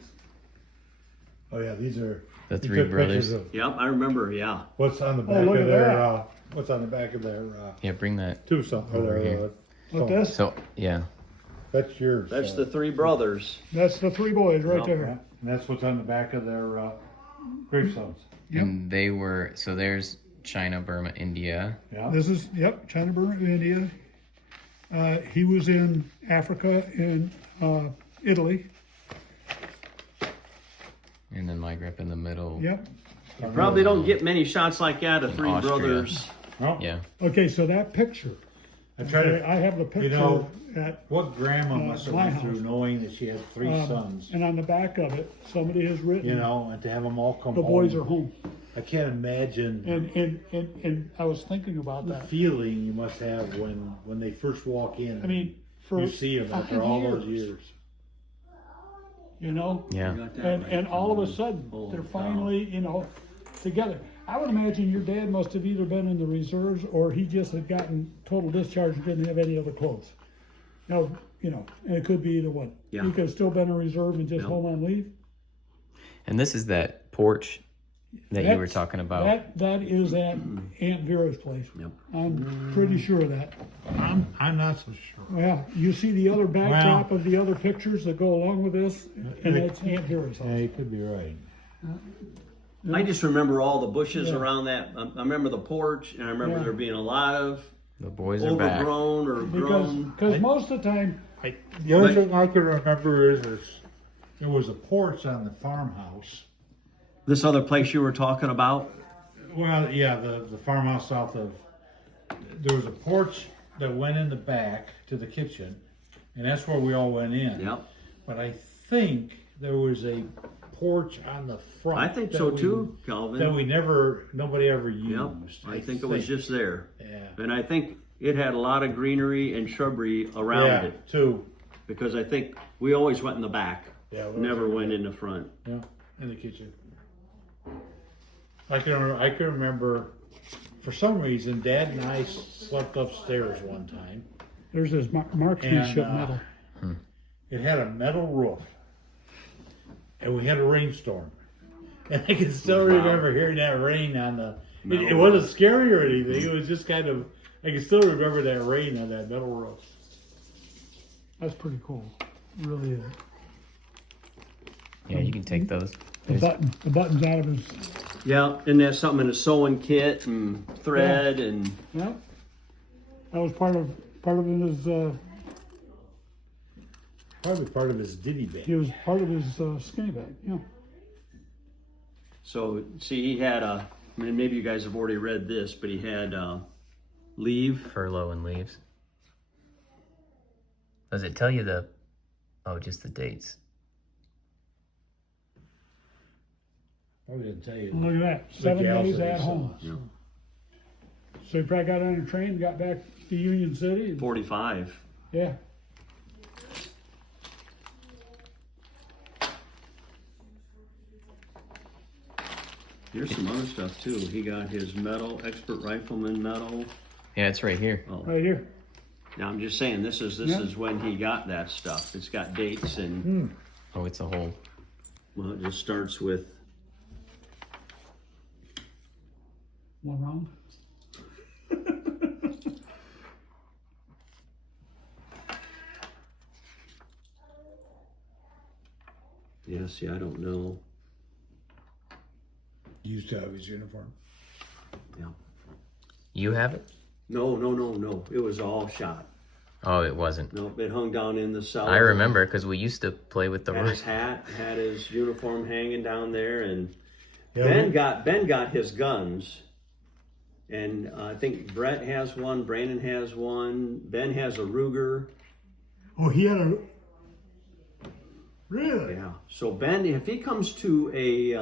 Oh yeah, these are The he three took brothers. pictures of Yep, I remember. Yeah. what's on the back look of at their that. what's on the back of their Yeah, bring that. tombstone. Over here. But this, So, yeah. That's yours. That's the three brothers. that's the three boys right Yep. there. And that's what's on the back of their gravestones. Yep. And they were, so there's China, Burma, India. Yeah. This is, China, Burma, India. He was in Africa and Italy. And then my grip in the middle. Yep. You probably don't get many shots like that of three Austria. brothers. No. Yeah. Okay, so that picture, I try to. I have the picture know, at, What grandma must have my went house. through knowing that she had three sons, and on the back of it, somebody has written, you know, and to have them all come the home. boys are home. I can't imagine And I was thinking about the that. feeling you must have when they first walk in. I mean, for you see them after 5 all those years. you know? Yeah. And all of a sudden, Holy they're cow. finally, you know, together. I would imagine your dad must have either been in the reserves or he just had gotten total discharge and didn't have any other clothes. Now, you know, and it could be either one. Yeah. He could have still been in reserve and just Yeah. home on leave. And this is that porch that you were That's- talking about. That is at Aunt Vera's place. Yep. I'm pretty sure of that. I'm not so sure. Well, you see the other backdrop of the other pictures that go along with this, and that's Aunt Vera's Yeah, house. you could be right. I just remember all the bushes Yeah. around that. I remember the porch, and I remember Yeah. there being a lot of The boys are back. overgrown or grown. Because most of the time, The only But- thing I can remember is there was a porch on the farmhouse. This other place you were talking about. Well, yeah, the farmhouse south of. There was a porch that went in the back to the kitchen, and that's where we all went in. Yep. But I think there was a porch on the front. I think that so we- too, That Calvin. nobody ever Yep. used. I think it was just there. Yeah. And I think it had a lot of greenery and shrubbery around Yeah, it. too. Because I think we always went in the back. Yeah, we Never went in the front. Yeah, in the kitchen. I can remember, for some reason, Dad and I slept upstairs one time. there's this marksmanship And, medal. It had a metal roof, and we had a rainstorm. And I can still Wow. remember hearing that rain on the. Metal It wasn't scary or anything. It was just kind of. I can still remember that rain on that metal roof. That's pretty cool. It really is. Yeah, you can take those. The buttons out of his, Yeah, and there's something in a sewing kit and thread and yeah. That was part of his, Probably part of his ditty band. he was part of his skinny bag, yeah. so see he had I mean maybe you guys have already read this, but he had leave. Furlough and leaves. Does it tell you just the dates? Probably didn't tell you. Look at that, the 7 gals days that he at saw. home. Yeah. So he probably got on a train, got back to Union City, and, 45. yeah. Here's some other stuff too. He got his medal, expert rifleman medal. Yeah, it's right here. Oh, Right here. now I'm just saying this is Yeah. when he got that stuff. It's got dates and Oh, it's a whole. well, it just starts with One round. yeah. See, I don't know. He used to have his uniform. Yeah. You have it? No. It was all shot. Oh, it wasn't. Nope, it hung down in the cellar. I remember because we used to play with the Had his roof. hat, had his uniform hanging down there, and Yeah, Ben got his guns. And I think Brett has one, Brandon has one, Ben has a Ruger. Oh, he had a. Really? Yeah. So Ben, if he comes to a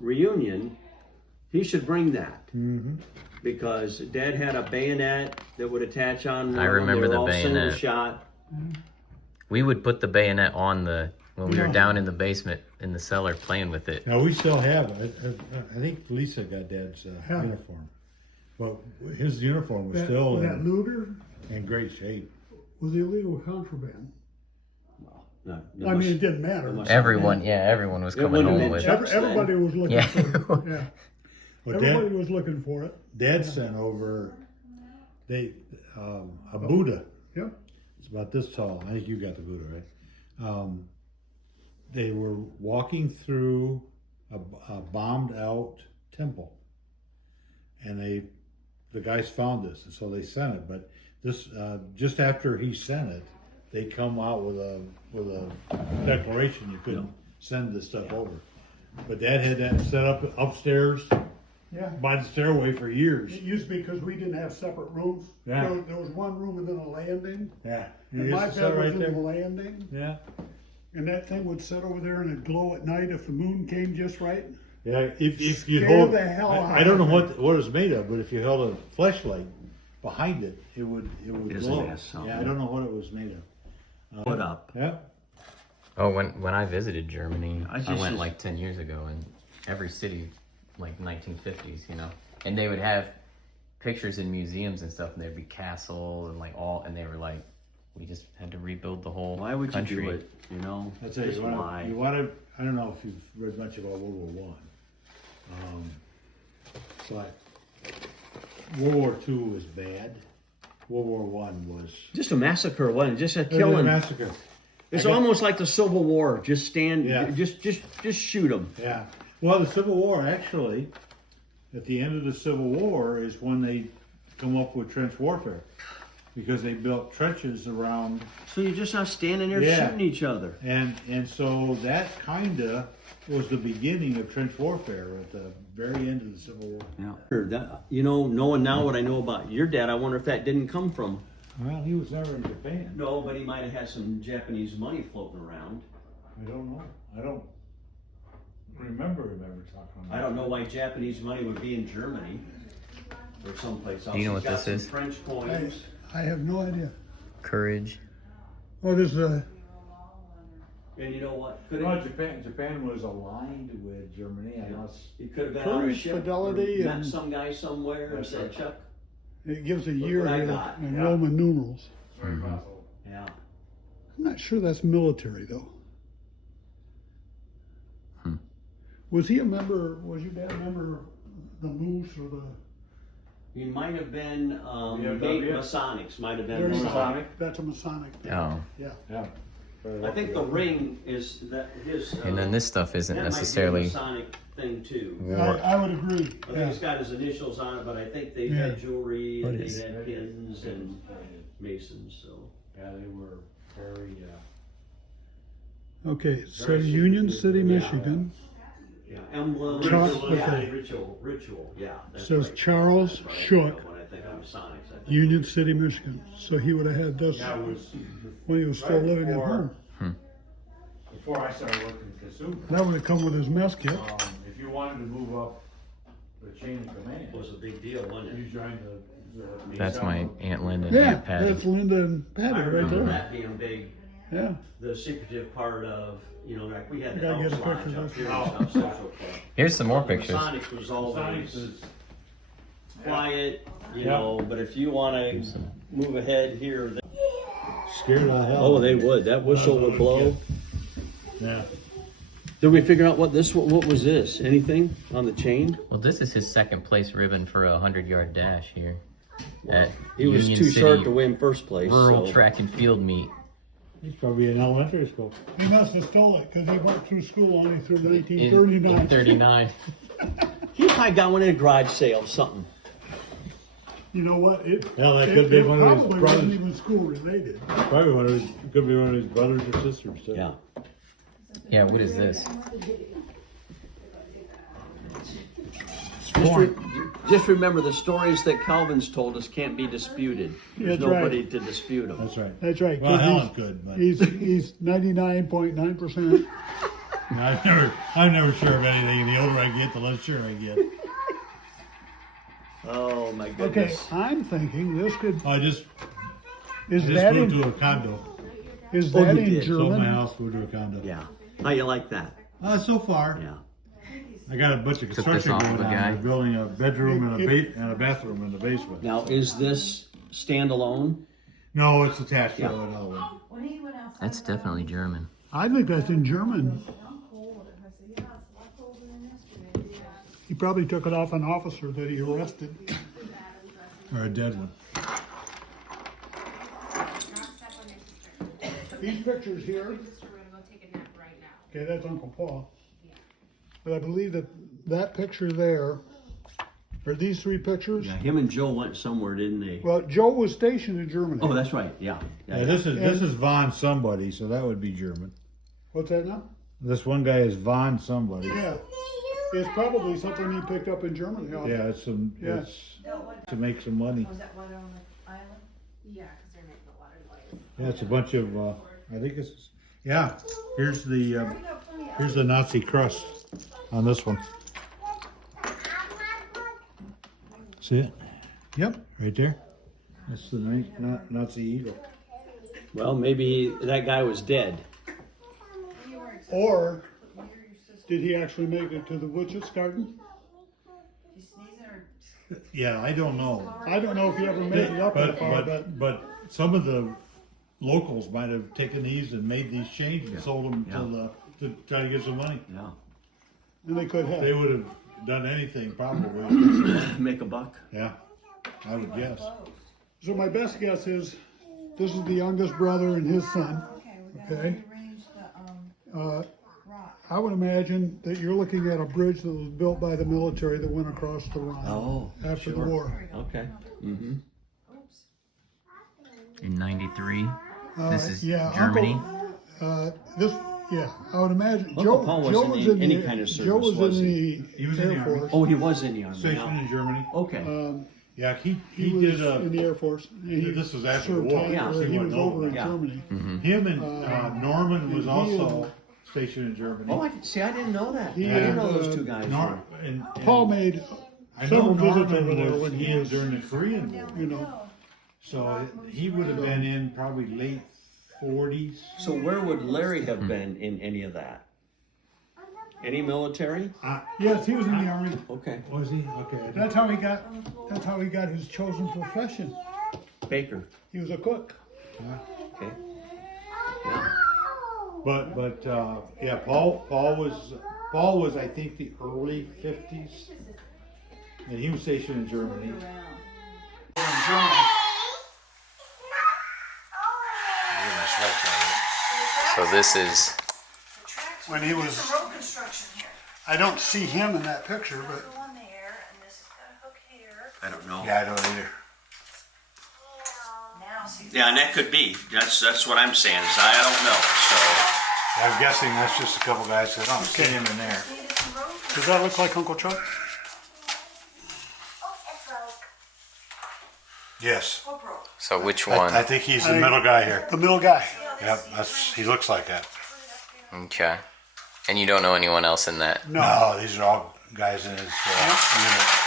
reunion, he should bring that. Mm-hmm. Because Dad had a bayonet that would attach on one. I remember They were the all single bayonet. shot. We would put the bayonet on when we were Yeah. down in the basement in the cellar playing with it. Now we still have it. I think Lisa got Dad's Yeah. uniform, but his uniform was That, still that Luger in great shape. was illegal contraband. No, I mean, it didn't matter. Everyone was It coming wouldn't have home been with. Chuck's then. Everybody was looking Yeah. for it. Yeah. But Everybody was looking for it. Dad sent over a Buddha. Yep. It's about this tall. I think you got the Buddha, right? They were walking through a bombed out temple, and the guys found this, and so they sent it. But this just after he sent it, they come out with a declaration you couldn't send this stuff over. But Dad had that set up upstairs Yeah. by the stairway for years. It used to be because we didn't have separate rooms. Yeah. There was one room and then a landing. Yeah, And my bed was in the landing. Yeah, And that thing would sit over there and it'd glow at night if the moon came just right. yeah. If you Scare hold, the hell out I don't know of what it's made of, but if you held a flashlight behind it, it would Isn't glow. that something? Yeah, I don't know what it was made of. Put up. Yeah, Oh, when I visited Germany, I I just- went like 10 years ago, and every city, like 1950s, and they would have pictures in museums and stuff, and there'd be castles and and they were like, we just had to rebuild the whole Why would country. you do it? You know, that's it. just You why? want to. I don't know if you've read much about World War One, but World War II was bad. World War One was Just a massacre, wasn't it? Just a it was a killing. massacre. It's I got- almost like the Civil War. Just stand, Yeah. just shoot them. Yeah. Well, the Civil War actually, at the end of the Civil War is when they come up with trench warfare, because they built trenches around, So you're just not standing there Yeah. shooting each other. and so that kinda was the beginning of trench warfare at the very end of the Civil War. Yeah. Knowing now what I know about your dad, I wonder if that didn't come from. Well, he was never in Japan. No, but he might have had some Japanese money floating around. I don't know. I don't remember him ever talking about I don't know why Japanese money would be in Germany or someplace else. Do you know He's what got this some is? French coins. I have no idea. Courage. Oh, this is a. And you know what? Could Well, have, Japan was aligned with Germany, unless he could have been on a Courage, ship, fidelity, or met and- some guy somewhere and That's said, right. Chuck, It gives a Look year what I here got. in Yeah. Roman numerals. yeah. I'm not sure that's military though. Was he a member? Was your dad a member of the Moose or the? He might have been WWII? Masonics, might have been There you go. Masonic. That's a Masonic thing. Oh, Yeah. yeah. I think the ring is that his. and then this stuff isn't that might be a necessarily Masonic thing too. war. I would agree. I think Yeah. it's got his initials on it, but I think they Yeah. had jewelry What and is- they had pins and masons. So Yeah, they were very. Okay, it says Very Union secretive, City, yeah. Michigan. yeah, emblem, Charles- yeah, okay. ritual, yeah. That's Says right. Charles That's right. Schuch, When I think of Masonics, I think Union City, Michigan. So he would have had this Yeah, it was when he was still right living at before- home. before I started working in Consumer. That would have come with his mess kit. If you wanted to move up the chain of command, it was a big deal, wasn't you it? joined the That's my Aunt Linda and Yeah, Aunt Patty. that's Linda and Patty I right remember there. that being big. Yeah. The secretive part of, like we had You the gotta get Elks a Lodge picture up of here this. and stuff, social club. Here's some more The pictures. Masonics was always quiet, Yeah. but if you want to move ahead here, scared the hell. oh, they would. That whistle would blow. Yeah. Did we figure out what was this? Anything on the chain? Well, this is his second place ribbon for a 100-yard dash here at He was Union too City short to win first place. Rural so. Track and Field Meet. He's probably in elementary school. He must have stole it because he went through school only through In 1939. 39. He probably got one in a garage sale or something. You know what? Hell, that could be one of his probably brothers. wasn't even school related. Probably could be one of his brothers or sisters. Too. Yeah. Yeah, what is this? Just remember, the stories that Calvin's told us can't be disputed. There's That's right. nobody to dispute them. That's right. That's right. Well, 'cause Helen's good, but He's 99.9%. I'm never sure of anything. And the older I get, the less sure I get. Oh my Okay, goodness. I'm thinking this could. I just Is that moved in? to a condo. Is Oh, that you in did. Sold my German? house, moved to a condo. Yeah. How you like that? So far, Yeah. I got a bunch of this construction off going of a on. guy. They're building a bedroom and and a bathroom in the basement. Now, is this standalone? No, it's attached Yeah. to another one. That's definitely German. I think that's in German. He probably took it off an officer that he arrested. Or a dead one. These pictures here. Okay, that's Uncle Paul. But I believe that picture there, or these three pictures. Yeah. Him and Joe went somewhere, didn't they? Well, Joe was stationed in Germany. Oh, that's right. Yeah. Yeah, this is Von somebody, so that would be German. What's that now? This one guy is Von somebody. Yeah. It's probably something he picked up in Germany. Yeah, it's Yeah. it's to make some money. Was that water on the island? Yeah, because they're making a lot of noise. Yeah, it's a bunch of. I think it's. Yeah, here's the Nazi crust on this one. See it? Yep, right there. That's the Nazi eagle. Well, maybe that guy was dead. Or did he actually make it to the Witches Garden? You sneezing or? Yeah, I don't know. I don't know if he ever made it up that far, But some of the locals might have taken these and made these changes and sold them to try to get some money. Yeah. and they could They have. would have done anything probably. Make a buck. Yeah, I would guess. So my best guess is this is the youngest brother and his son. Okay, we gotta Okay. rearrange the, Uh, rock. I would imagine that you're looking at a bridge that was built by the military that went across the Rhine Oh, after sure. the war. Okay. Mm-hmm. Oops. In '93. This is yeah, Germany. Yeah, I would imagine. Uncle Paul wasn't in any kind of Joe service, was was in he? the He was in the Air Army. Force. Oh, he was in the army. Stationed Yeah. in Germany. Okay. Yeah, he was did in the Air Force. And he This was after the served war. time Yeah, where so he he was wouldn't over know. in Yeah. Germany. Him and Norman was and he also stationed in Germany. Oh, I didn't know that. He I didn't and, know those two guys. Nor- were. and Paul made I know several visits Norman over there was when he in was, during the Korean War. you know. So he would have been in probably late 40s. So where would Larry have been in any of that? Any military? Yes, he was in the Army. Okay. Was he? Okay. That's how he got. That's how he got his chosen profession. Baker. He was a cook. Okay. Yeah. But yeah, Paul was I think the early 50s, and he was stationed in Germany. So this is When he was, Road construction here. I don't see him in that picture, but Go on there, and this is gonna hook here. I don't know. Yeah, I don't either. Now, see. Yeah, and that could be. That's what I'm saying. Is I don't know. So I'm guessing that's just a couple guys that don't see him in there. See, this road does that look like Uncle Chuck? Yes, GoPro. so which one? I think he's the middle guy here. The middle guy. Yep, he looks like that. Okay. And you don't know anyone else in that? No, these are all guys in his unit.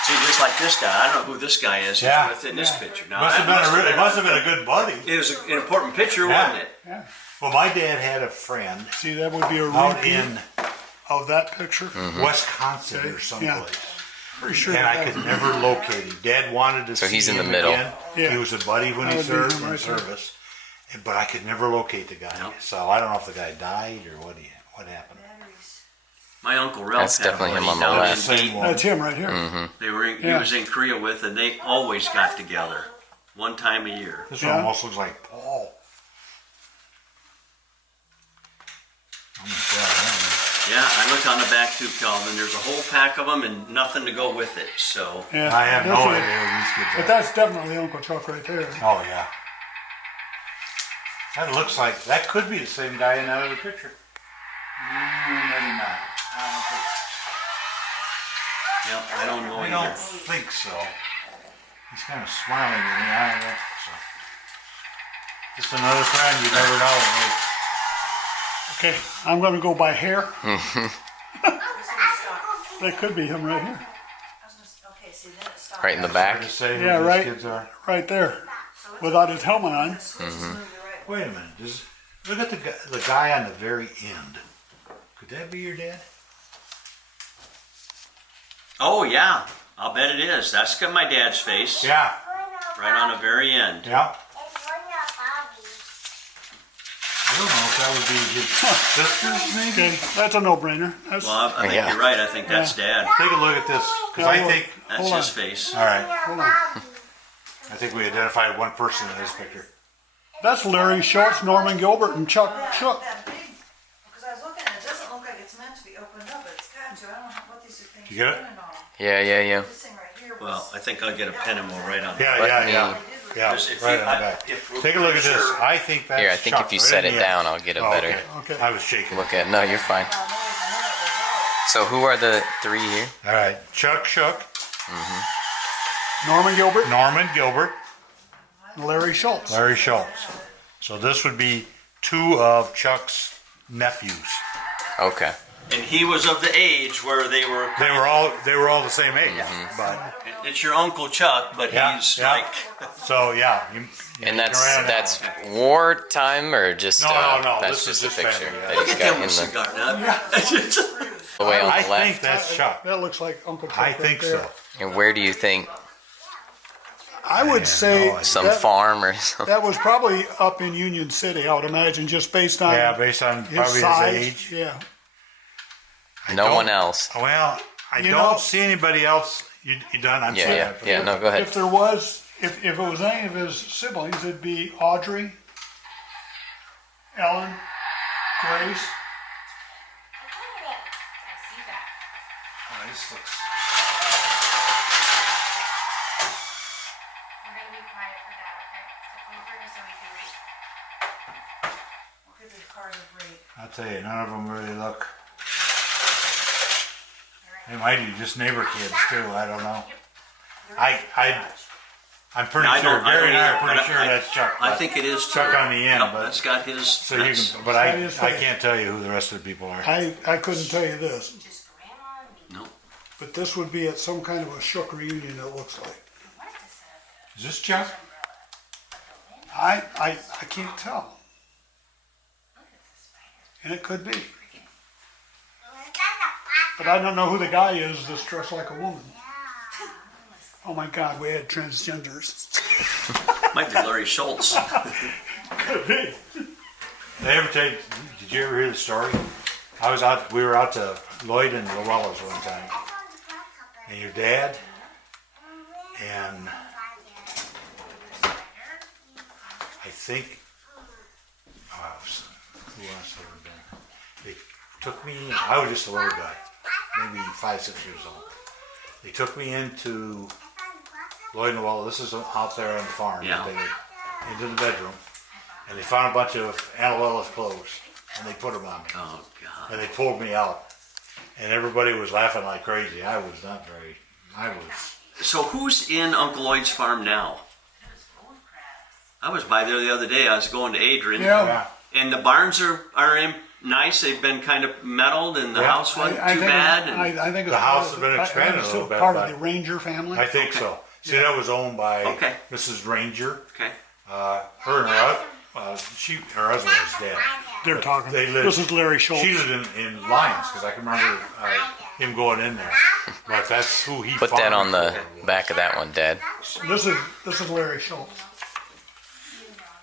see, just like this guy. I don't know who this guy is. Yeah. Within this picture. Now, Must have that been must have been a good buddy. It was an important picture, Yeah. wasn't it? Well, my dad had a friend See, that would be a out repeat in of that picture. Wisconsin Okay, or someplace. Pretty sure. And I that could was- never locate him. Dad wanted to So see he's in the him middle. again. Yeah. He was a buddy when That he would be served him in right there. service, but I could never locate the guy. No. So I don't know if the guy died or what happened. Batteries. My uncle Ralph. That's had a definitely him buddy on the down in left. Same Dayton. one. That's him right here. Mm-hmm. They were. He Yeah. was in Korea with, and they always got together, one time a year. This Yeah. one almost looks like Paul. Oh my God, Yeah, I looked on the back too, Calvin. There's a whole pack of them and nothing to go with it. So Yeah, I have no this is- idea who these kids But are. that's definitely Uncle Chuck right there. Oh yeah. That looks like that could be the same guy in that other picture. Maybe not. yeah, I don't know I either. don't think so. He's kind of smiling at me. I don't know. So. Just another friend. You never know. Okay, I'm gonna go by hair. That could be him right here. Okay, see, then it stopped. Right in the Hard back. to say who Yeah, these right. kids are. Right there, without his helmet on. Wait a minute. Look at the guy on the very end. Could that be your dad? Oh yeah, I'll bet it is. That's got my dad's face. Yeah. Right on the very end. Yeah. I don't know if that would be his sisters, maybe. Okay, that's a no-brainer. That's, Well, I think Yeah. you're right. I think that's Dad. Take a look at this, because Yeah, I look. think. That's Hold his on. face. All right. hold on. I think we identified one person in this picture. That's Larry Schultz, Norman Gilbert, and Chuck Schuch. That big, because I was looking at it, it doesn't look like it's meant to be opened up, but it's got to. I don't know what these things You get are it? in and all. Yeah. This thing right here was. Well, I think I'll get a pen and we'll write on it. Yeah, Let yeah, me- yeah. Yeah, Because if right you- on the I- back. if we're Take a look at pretty this. sure- I think that's Here, I think Chuck, if you right set in it the down, end. I'll get a Oh, better okay. Okay. I was shaking. look at. No, you're fine. Well, no, it's a minute was So who are the three here? All right. Chuck Schuch, Norman Gilbert, Norman Gilbert, and Larry Schultz. Larry Schultz. So this would be two of Chuck's nephews. Okay. And he was of the age where they were. They were all the same age. But It's your Uncle Chuck, but Yeah, he's yeah. like. so yeah. You And can write it that's down. wartime or just No, no, that's this is just a just picture family, that yeah. he's Look got at in him, the, cigar nut. the way on I the left. think that's Chuck. That looks like Uncle Chuck. I right think there. so. And where do you think I would say no idea. some that, farm or something? that was probably up in Union City, I would imagine, just based on Yeah, based on his probably size. his age. Yeah. No don't- one else. Well, I You don't know- see anybody else. You done? I'm sorry. Yeah. No, go ahead. If there was, if it was any of his siblings, it'd be Audrey, Ellen, Grace. I see that. Oh, this looks. We're gonna be quiet for that, okay? So come over here so we can read. Look at the card of rape. I'll tell you, none of them really look. All They right. might be just neighbor kids too. I don't know. There I- is I- so much. I'm pretty I sure. don't- I Gary don't and I either, are pretty but sure that's Chuck. I but- think it is Chuck on the end, Yep, but- that's got his. So you that's- can, but That I is fair. can't tell you who the rest of the people are. I couldn't tell you this, Just grandma and me. No. but this would be at some kind of a Schuch reunion, it looks like. I wanted to set up Is this Chuck? this umbrella, but the wind. I can't tell, Look, it's a spider. and it could be. But I don't know who the guy is that's dressed like a woman. Oh my God, we had transgenders. Might be Larry Schultz. Could be. They ever tell you, did you ever hear the story? We were out to Lloyd and Luella's one time. And your dad and I think, who else would have been? They took me in, I was just a little guy, maybe 5, 6 years old. They took me into Lloyd and Luella, this is out there on the farm. Yeah. Into the bedroom. And they found a bunch of Aunt Luella's clothes. And they put them on me. Oh God. And they pulled me out. And everybody was laughing like crazy. I was. So who's in Uncle Lloyd's farm now? I was by there the other day. I was going to Adrian. Yeah. And the barns are in nice. They've been kind of metalled, and the Yeah. house wasn't too think bad. And I think it's The house part of has been I think expanded it's a still little bit, part but- of the Ranger family. I think so. See, that was owned by Okay. Mrs. Ranger. okay. Her and her husband was dead. They're talking. They lived- This is Larry Schultz. She lived in Lyons because I can remember him going in there. But that's who he Put that on farmed the for. back of that one, Dad. This is Larry Schultz.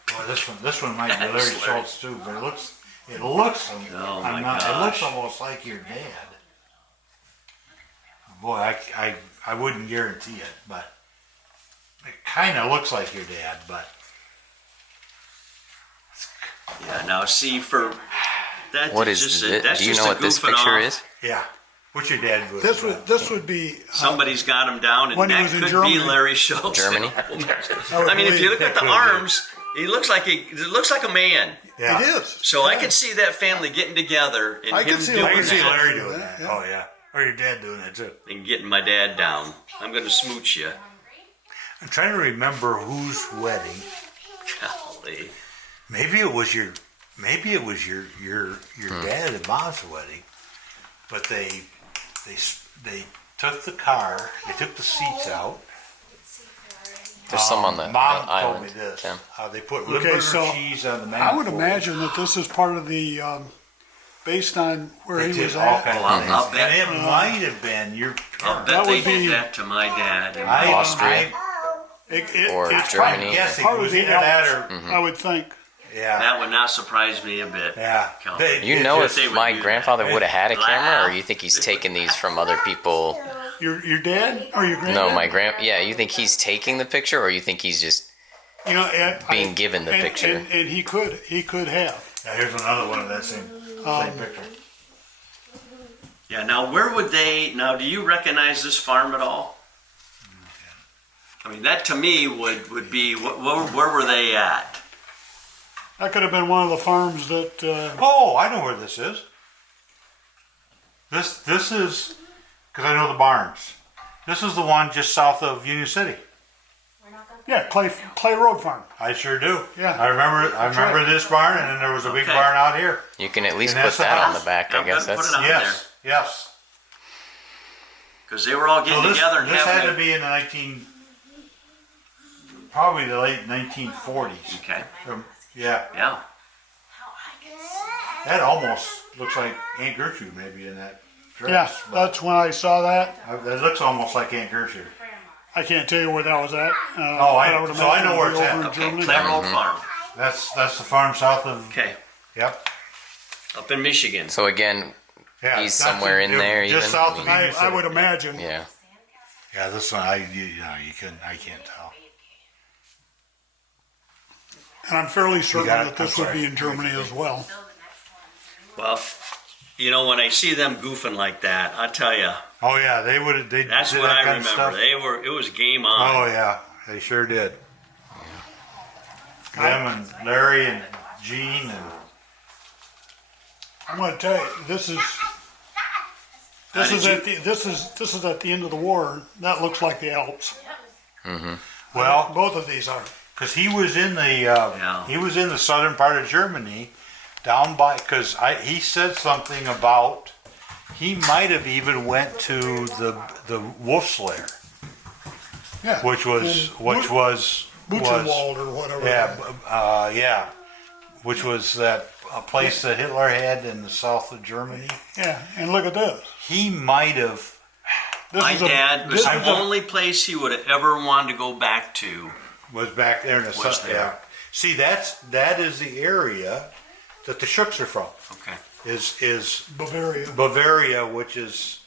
Boy, this one might be That's Larry Larry. Schultz too, but it looks Oh, my it looks gosh. almost like your dad. Boy, I wouldn't guarantee it, but it kind of looks like your dad. But Yeah. Now see, for that What is is just it? that's Do you just know a what this goofing picture off. is? Yeah. What's your dad doing? This would be Somebody's got him down, and When he that was in could Germany. be Larry Schultz. Germany? I mean, if you look at the That could be. arms, it looks like a man. Yeah. It is. So I could see that family getting together and I him could see doing I can see that Larry doing that. Yeah. Oh yeah. Or your dad doing that too. and getting my dad down. I'm going to smooch you. I'm trying to remember whose wedding. Golly. Maybe it was your dad and mom's wedding, but they took the car, they took the seats out. There's some on the Mom told island. me this. Tim. They put Okay, Limburger so cheese on the I would manifold. imagine that this is part of the, based on where They he did was all at. kinds of I'll things. bet- And it might have been your I'll parents. bet That they would be- did that to my dad. And Austria. Or It's Germany. I'm guessing Probably it was the either that Alps, or I would think. yeah, that would not surprise me a bit. yeah. Calvin. You know just- if they would my do grandfather that. would have had a camera, Laugh. or you think he's taking these from other people? Your dad or your granddad? No, yeah, you think he's taking the picture, or you think he's just You know, being given the picture? and he could have. Now, here's another one of that same picture. Yeah, now where would they, now do you recognize this farm at all? I mean, that to me would be, where were they at? That could have been one of the farms that. Oh, I know where this is. This is because I know the barns. This is the one just south of Union City. Yeah, Clay Road Farm. I sure do. Yeah. I remember this barn, and then there was a big Okay. barn out here. You can at least And put that's the that on house. the back. I I'm guess gonna put that's it on Yes, yes. Because they were all getting So this together and had to having be in the probably the late 1940s. Okay, Yeah, yeah. that almost looks like Aunt Gertrude maybe in that dress. Yeah, but that's when I saw that. that looks almost like Aunt Gertrude. I can't tell you where that was at. Oh, I would so I imagine know where it'd be it's over at. in Okay, Germany. Clare Old Farm. That's the farm south of. Okay, Yep. up in Michigan. so. Again, Yeah, He's not somewhere in there Just even? south I of mean- Union City. I would imagine. yeah. Yeah, this one you couldn't. I can't tell. And I'm fairly certain got it? that this I'm would be sorry. in Germany as well. Well, you know, when I see them goofing like that, I tell you, Oh yeah, they would. They that's did what that I kind of remember. stuff. It was game on. Oh yeah, they sure did. Them and Larry and Gene and I'm going to tell you, this is at the end of the war. That looks like the Alps. well, Both of these are. because he was in the southern part of Germany, down by because he said something about he might have even went to the Wolf's Lair, Yeah. which was Buchenwald or whatever. yeah, which was that a place that Hitler had in the south of Germany. Yeah, and look at this. He might have. My dad was this the is a- only place he would have ever wanted to go back to. Was back there in the Was south. there. Yeah. See, that is the area that the Schuchs are from. Okay. Is Bavaria. Bavaria, which is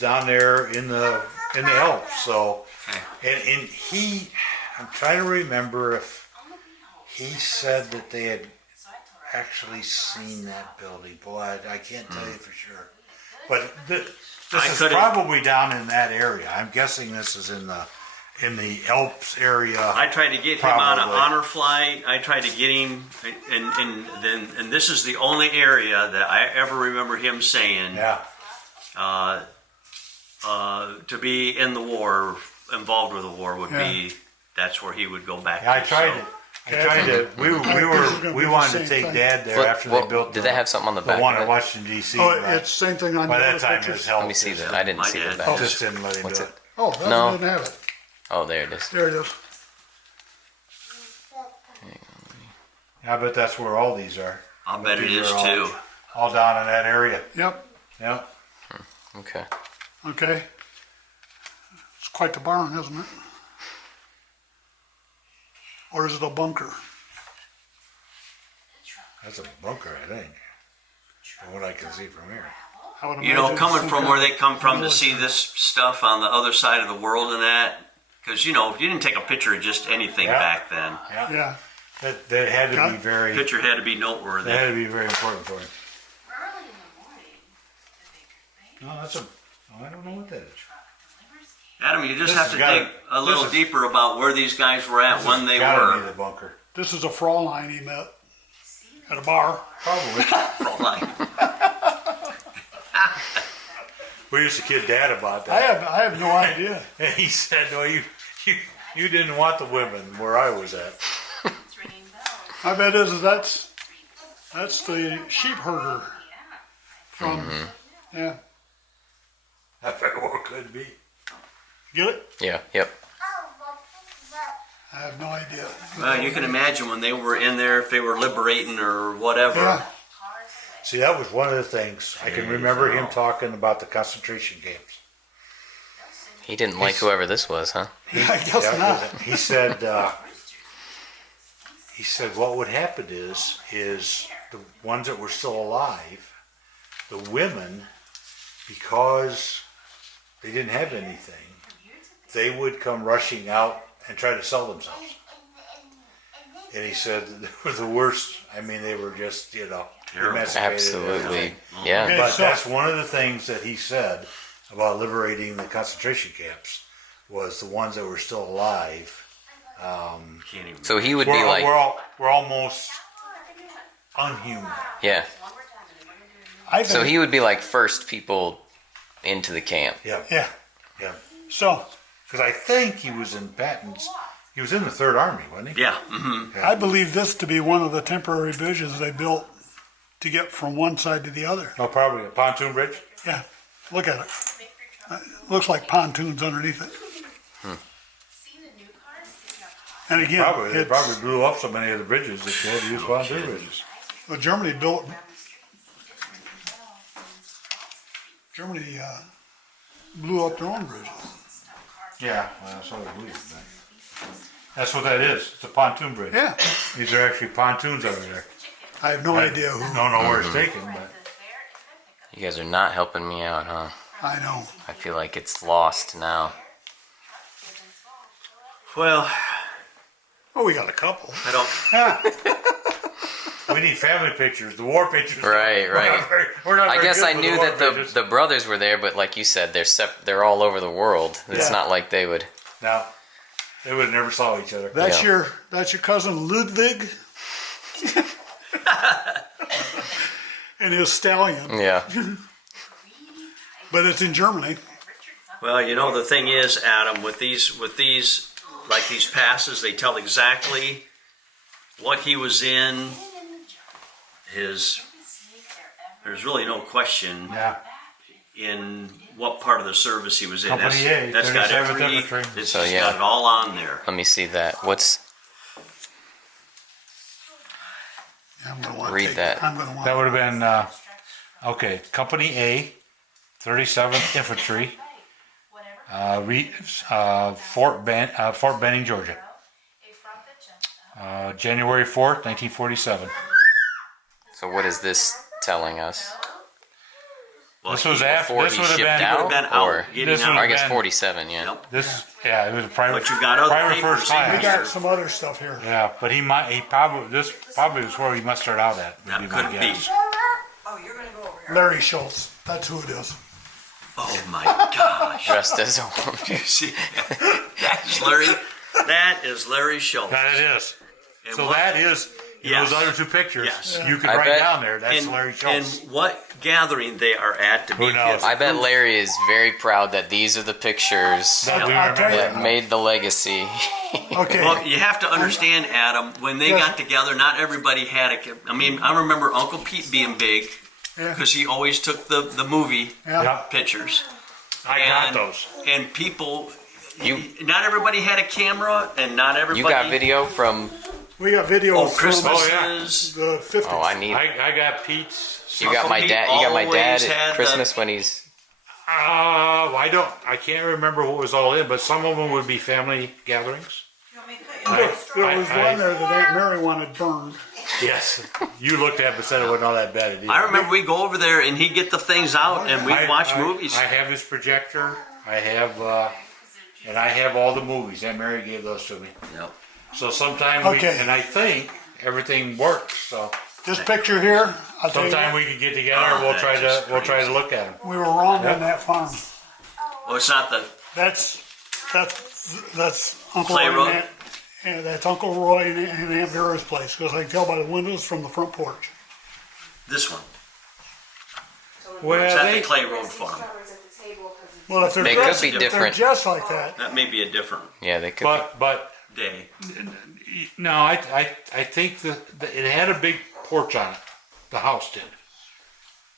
down there in the Alps. So, and he, I'm trying to remember if he said that they had actually seen that building. Boy, I can't tell you for sure. But this I is could've- probably down in that area. I'm guessing this is in the Alps area. I tried to get him on an Probably. honor flight. I tried to get him, and this is the only area that I ever remember him saying Yeah. To be in the war, involved with the war, would Yeah. be that's where he would go back. Yeah, I to, tried so. it. I tried to. We wanted to take Dad there What- after what- they built did the, they have something on the the back one of in it? Washington D.C. Oh, but it's same thing on by the that other time pictures. his health Let me see just, that. I didn't My see dad the back. just didn't let him What's do it? it. Oh, that No. one didn't have it. Oh, there it is. There it is. I bet that's where all these are. I'll bet it These is are all- too. All down in that area. Yep. Yeah. Okay. Okay. It's quite the barn, isn't it? Or is it a bunker? That's a bunker, I think. From what I can see from here. I would You know, imagine coming some from kind where of- they come from to see this stuff on the other side of the world and that, because you know, you didn't take a picture of just anything Yeah. back then. Yeah. Yeah. That had to be Got- very. Picture had to be noteworthy. That had to be very important for him. No, that's I don't know what that is. Adam, you just This have has to gotta- think a little this is- deeper about where these guys were at when they Gotta be were. the bunker. This is a Fraulein he met at a bar. Probably. We used to kid Dad about that. I have no idea. And he said, "No, you didn't want the women where I was at." It's ringing bells. I bet that's the sheep herder from yeah. I very well could be. Get it? Yeah. Yep. I have no idea. Well, you can imagine when they were in there, if they were liberating or whatever. Yeah. See, that was one of the things I can remember him talking about the concentration camps. He didn't like whoever this was, huh? I guess Yeah, not. he said what would happen is the ones that were still alive, the women, because they didn't have anything, they would come rushing out and try to sell themselves. And he said they were the worst. I mean, they were just, domesticated. Absolutely. Yeah. Okay. But So- that's one of the things that he said about liberating the concentration camps was the ones that were still alive. Can't even. So he would be like, we're almost unhuman. yeah. So he would be like first people into the camp. Yeah, Yeah. yeah. So Because I think he was in Patton's. He was in the Third Army, wasn't he? Yeah. Mm-hmm. I believe this to be one of the temporary bridges they built to get from one side to the other. Oh, probably a pontoon bridge. Yeah. Look at it. It looks like pontoons underneath it. See the new cars sticking up high. And again, Probably they it's, probably blew up so many of the bridges that they had to use pontoon bridges. well, Germany blew up their own bridges. Yeah, well, so I believe. That's what that is. It's a pontoon bridge. Yeah. These are actually pontoons over there. I have no idea who. Don't know where it's taken, but You guys are not helping me out, huh? I know. I feel like it's lost now. Well, Oh, we got a couple. I don't. we need family pictures. The war pictures. Right, right. We're not I very guess good I with knew war that pictures. the brothers were there, but like you said, they're all over the world. It's Yeah. not like they would. No, they would have never saw each other. That's Yeah. your cousin Ludwig and his stallion, Yeah. but it's in Germany. Well, the thing is, Adam, with these like these passes, they tell exactly what he was in. There's really no question Yeah. in what part of the service he was in. Company A, That's got 37th Infantry. It's So, yeah. got it all on there. Let me see that. I'm gonna want Read that. I'm gonna want. That would have been okay. Company A, 37th Infantry, Fort Benning, Georgia, January 4th, 1947. So what is this telling us? Well, This was he- after. Before This he would have shipped been. out? been Or- out, getting This out. would Or I have guess been- 47, yeah. Yep. This, yeah, it was a private. But you got other private papers first in class. We here. got some other stuff here. Yeah, but he probably was where he must start out at. would That my could be. guess. Oh, you're gonna go over here. Larry Schultz. That's who it is. Oh my gosh! Dressed as a woman. See, that's Larry. That is Larry Schultz. That it is. And So what- that is Yes. those other two pictures. Yes. You could I write bet- down there. That's and, Larry Schultz. and what gathering they are at to be Who knows? his. I bet Larry is very proud that these are the pictures That we I'll tell you. that made the legacy. Okay. Well, you have to understand, Adam, when they got together, not everybody had a. I mean, I remember Uncle Pete being big Yeah. because he always took the movie Yeah. Yeah, pictures. I got those. And people, You not everybody had a camera, and not everybody. you got video from? We got video Oh, from Christmases. the 50s. Oh, I need. I got Pete's. You got my Pete dad. You got my dad always had at Christmas when he's. I can't remember what was all in, but some of them would be family gatherings. You want me to cut you a little There was one there that Aunt Mary wanted burned. Yes, you looked at it and said it wasn't all that bad. Either. I remember we go over there and he'd get the things out and we'd watch movies. I have his projector. I have, and I have all the movies. Aunt Mary gave those to me. Yep. So sometime Okay. and I think everything works. So This picture here, I'll tell you Sometime what, we can get together. We'll try to look at them. we were wrong on that farm. Oh, it's not the. That's Uncle Clay Roy Road? and Aunt, and that's Uncle Roy and Aunt Vera's place, because I can tell by the windows from the front porch. This one. Well, Is that they, the Clay Road farm? Strawberries at the table 'cause it's- Well, if they're They could just, be if they're different. just like that, That may be a different Yeah, they could. but day. no, I think that it had a big porch on it. The house did.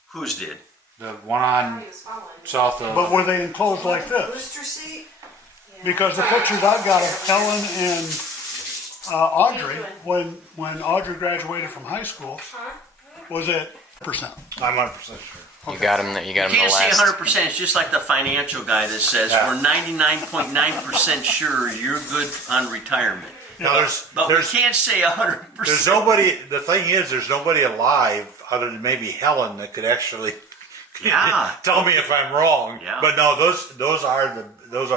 Whose did? The one on He was following me. south of. but were they enclosed like this? Booster seat? Because the pictures I've got of Ellen and Audrey, when Audrey graduated from high school, was at percent. I'm 100% sure. You got him. You got You him can't the say last. 100%. It's just like the financial guy that says Yeah. we're 99.9% sure you're good on retirement. Now But there's we can't say 100%. there's nobody. The thing is, there's nobody alive other than maybe Helen that could actually Yeah. tell me if I'm wrong. Yeah. But no, those are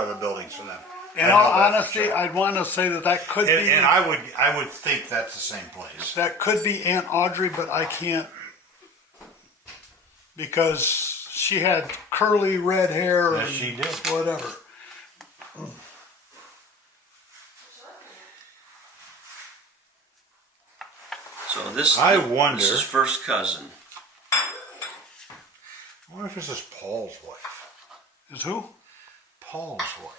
the buildings for them. In I know all that for honesty, sure. I'd want to say that could And, be and I would think that's the same place. that could be Aunt Audrey, but I can't because she had curly red hair Yes, and she did. whatever. So this, I wonder- This is first cousin. I wonder if this is Paul's wife. Is who? Paul's wife.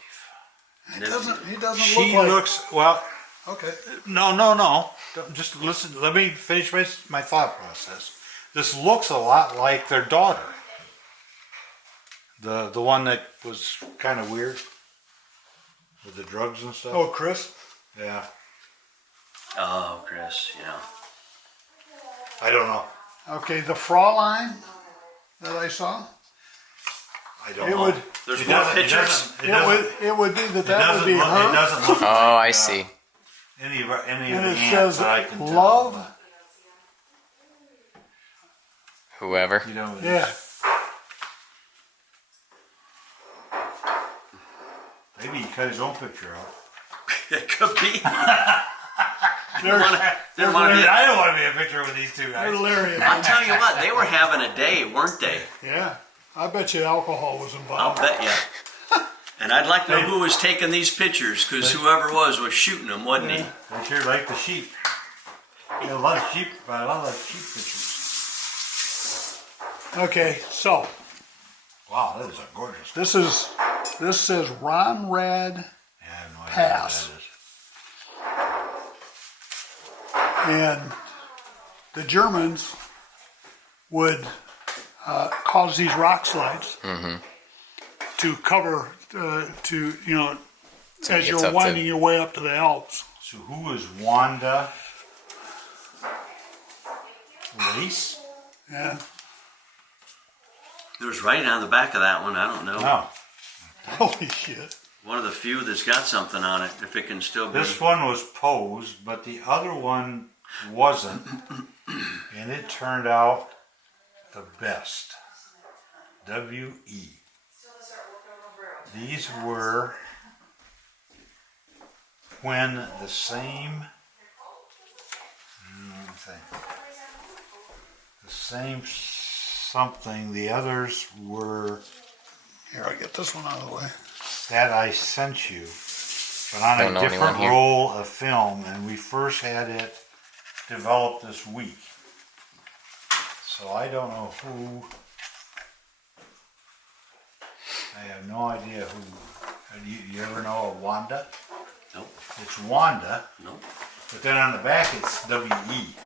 He doesn't She look like. looks well. Okay. No. Don't- Just listen. Let me finish my thought process. This looks a lot like their daughter. The one that was kind of weird with the drugs and stuff. Oh, Chris. Yeah. Oh, Chris, yeah. I don't know. Okay, the Fraulein that I saw. I don't It know. would. There's It more doesn't- it pictures. doesn't- It would be that It that would be doesn't look. It her. doesn't look. Oh, like, I see. Any of the And it aunts says that I can tell. love. Whoever. You know. Yeah. Maybe he cut his own picture out. It could be. There's, Didn't want to be. I don't want to be a picture with these two there's guys. Larry. I'll tell you what, they were having a day, weren't they? Yeah. I bet you alcohol was I'll involved. bet you. And I'd like to know who was taking these pictures, because whoever was shooting them, wasn't he? They sure like the sheep. A lot of sheep pictures. Okay, so Wow, that is a gorgeous. this says Ron Rad, I have no idea Pass. what that is. and the Germans would cause these rock slides to cover to So as it gets you're up winding to- your way up to the Alps. So who is Wanda? Lace? Yeah. There's writing on the back of that one, I don't know. No. Holy shit. One of the few that's got something on it, if it can still be. This one was posed, but the other one wasn't. And it turned out the best. WE. These were when the same something, the others were Here, I'll get this one out of the way. that I sent you, but on Don't a know different anyone here. roll of film, and we first had it developed this week. So I don't know who. I have no idea who. You ever know of Wanda? Nope. It's Wanda, Nope. but then on the back it's WE.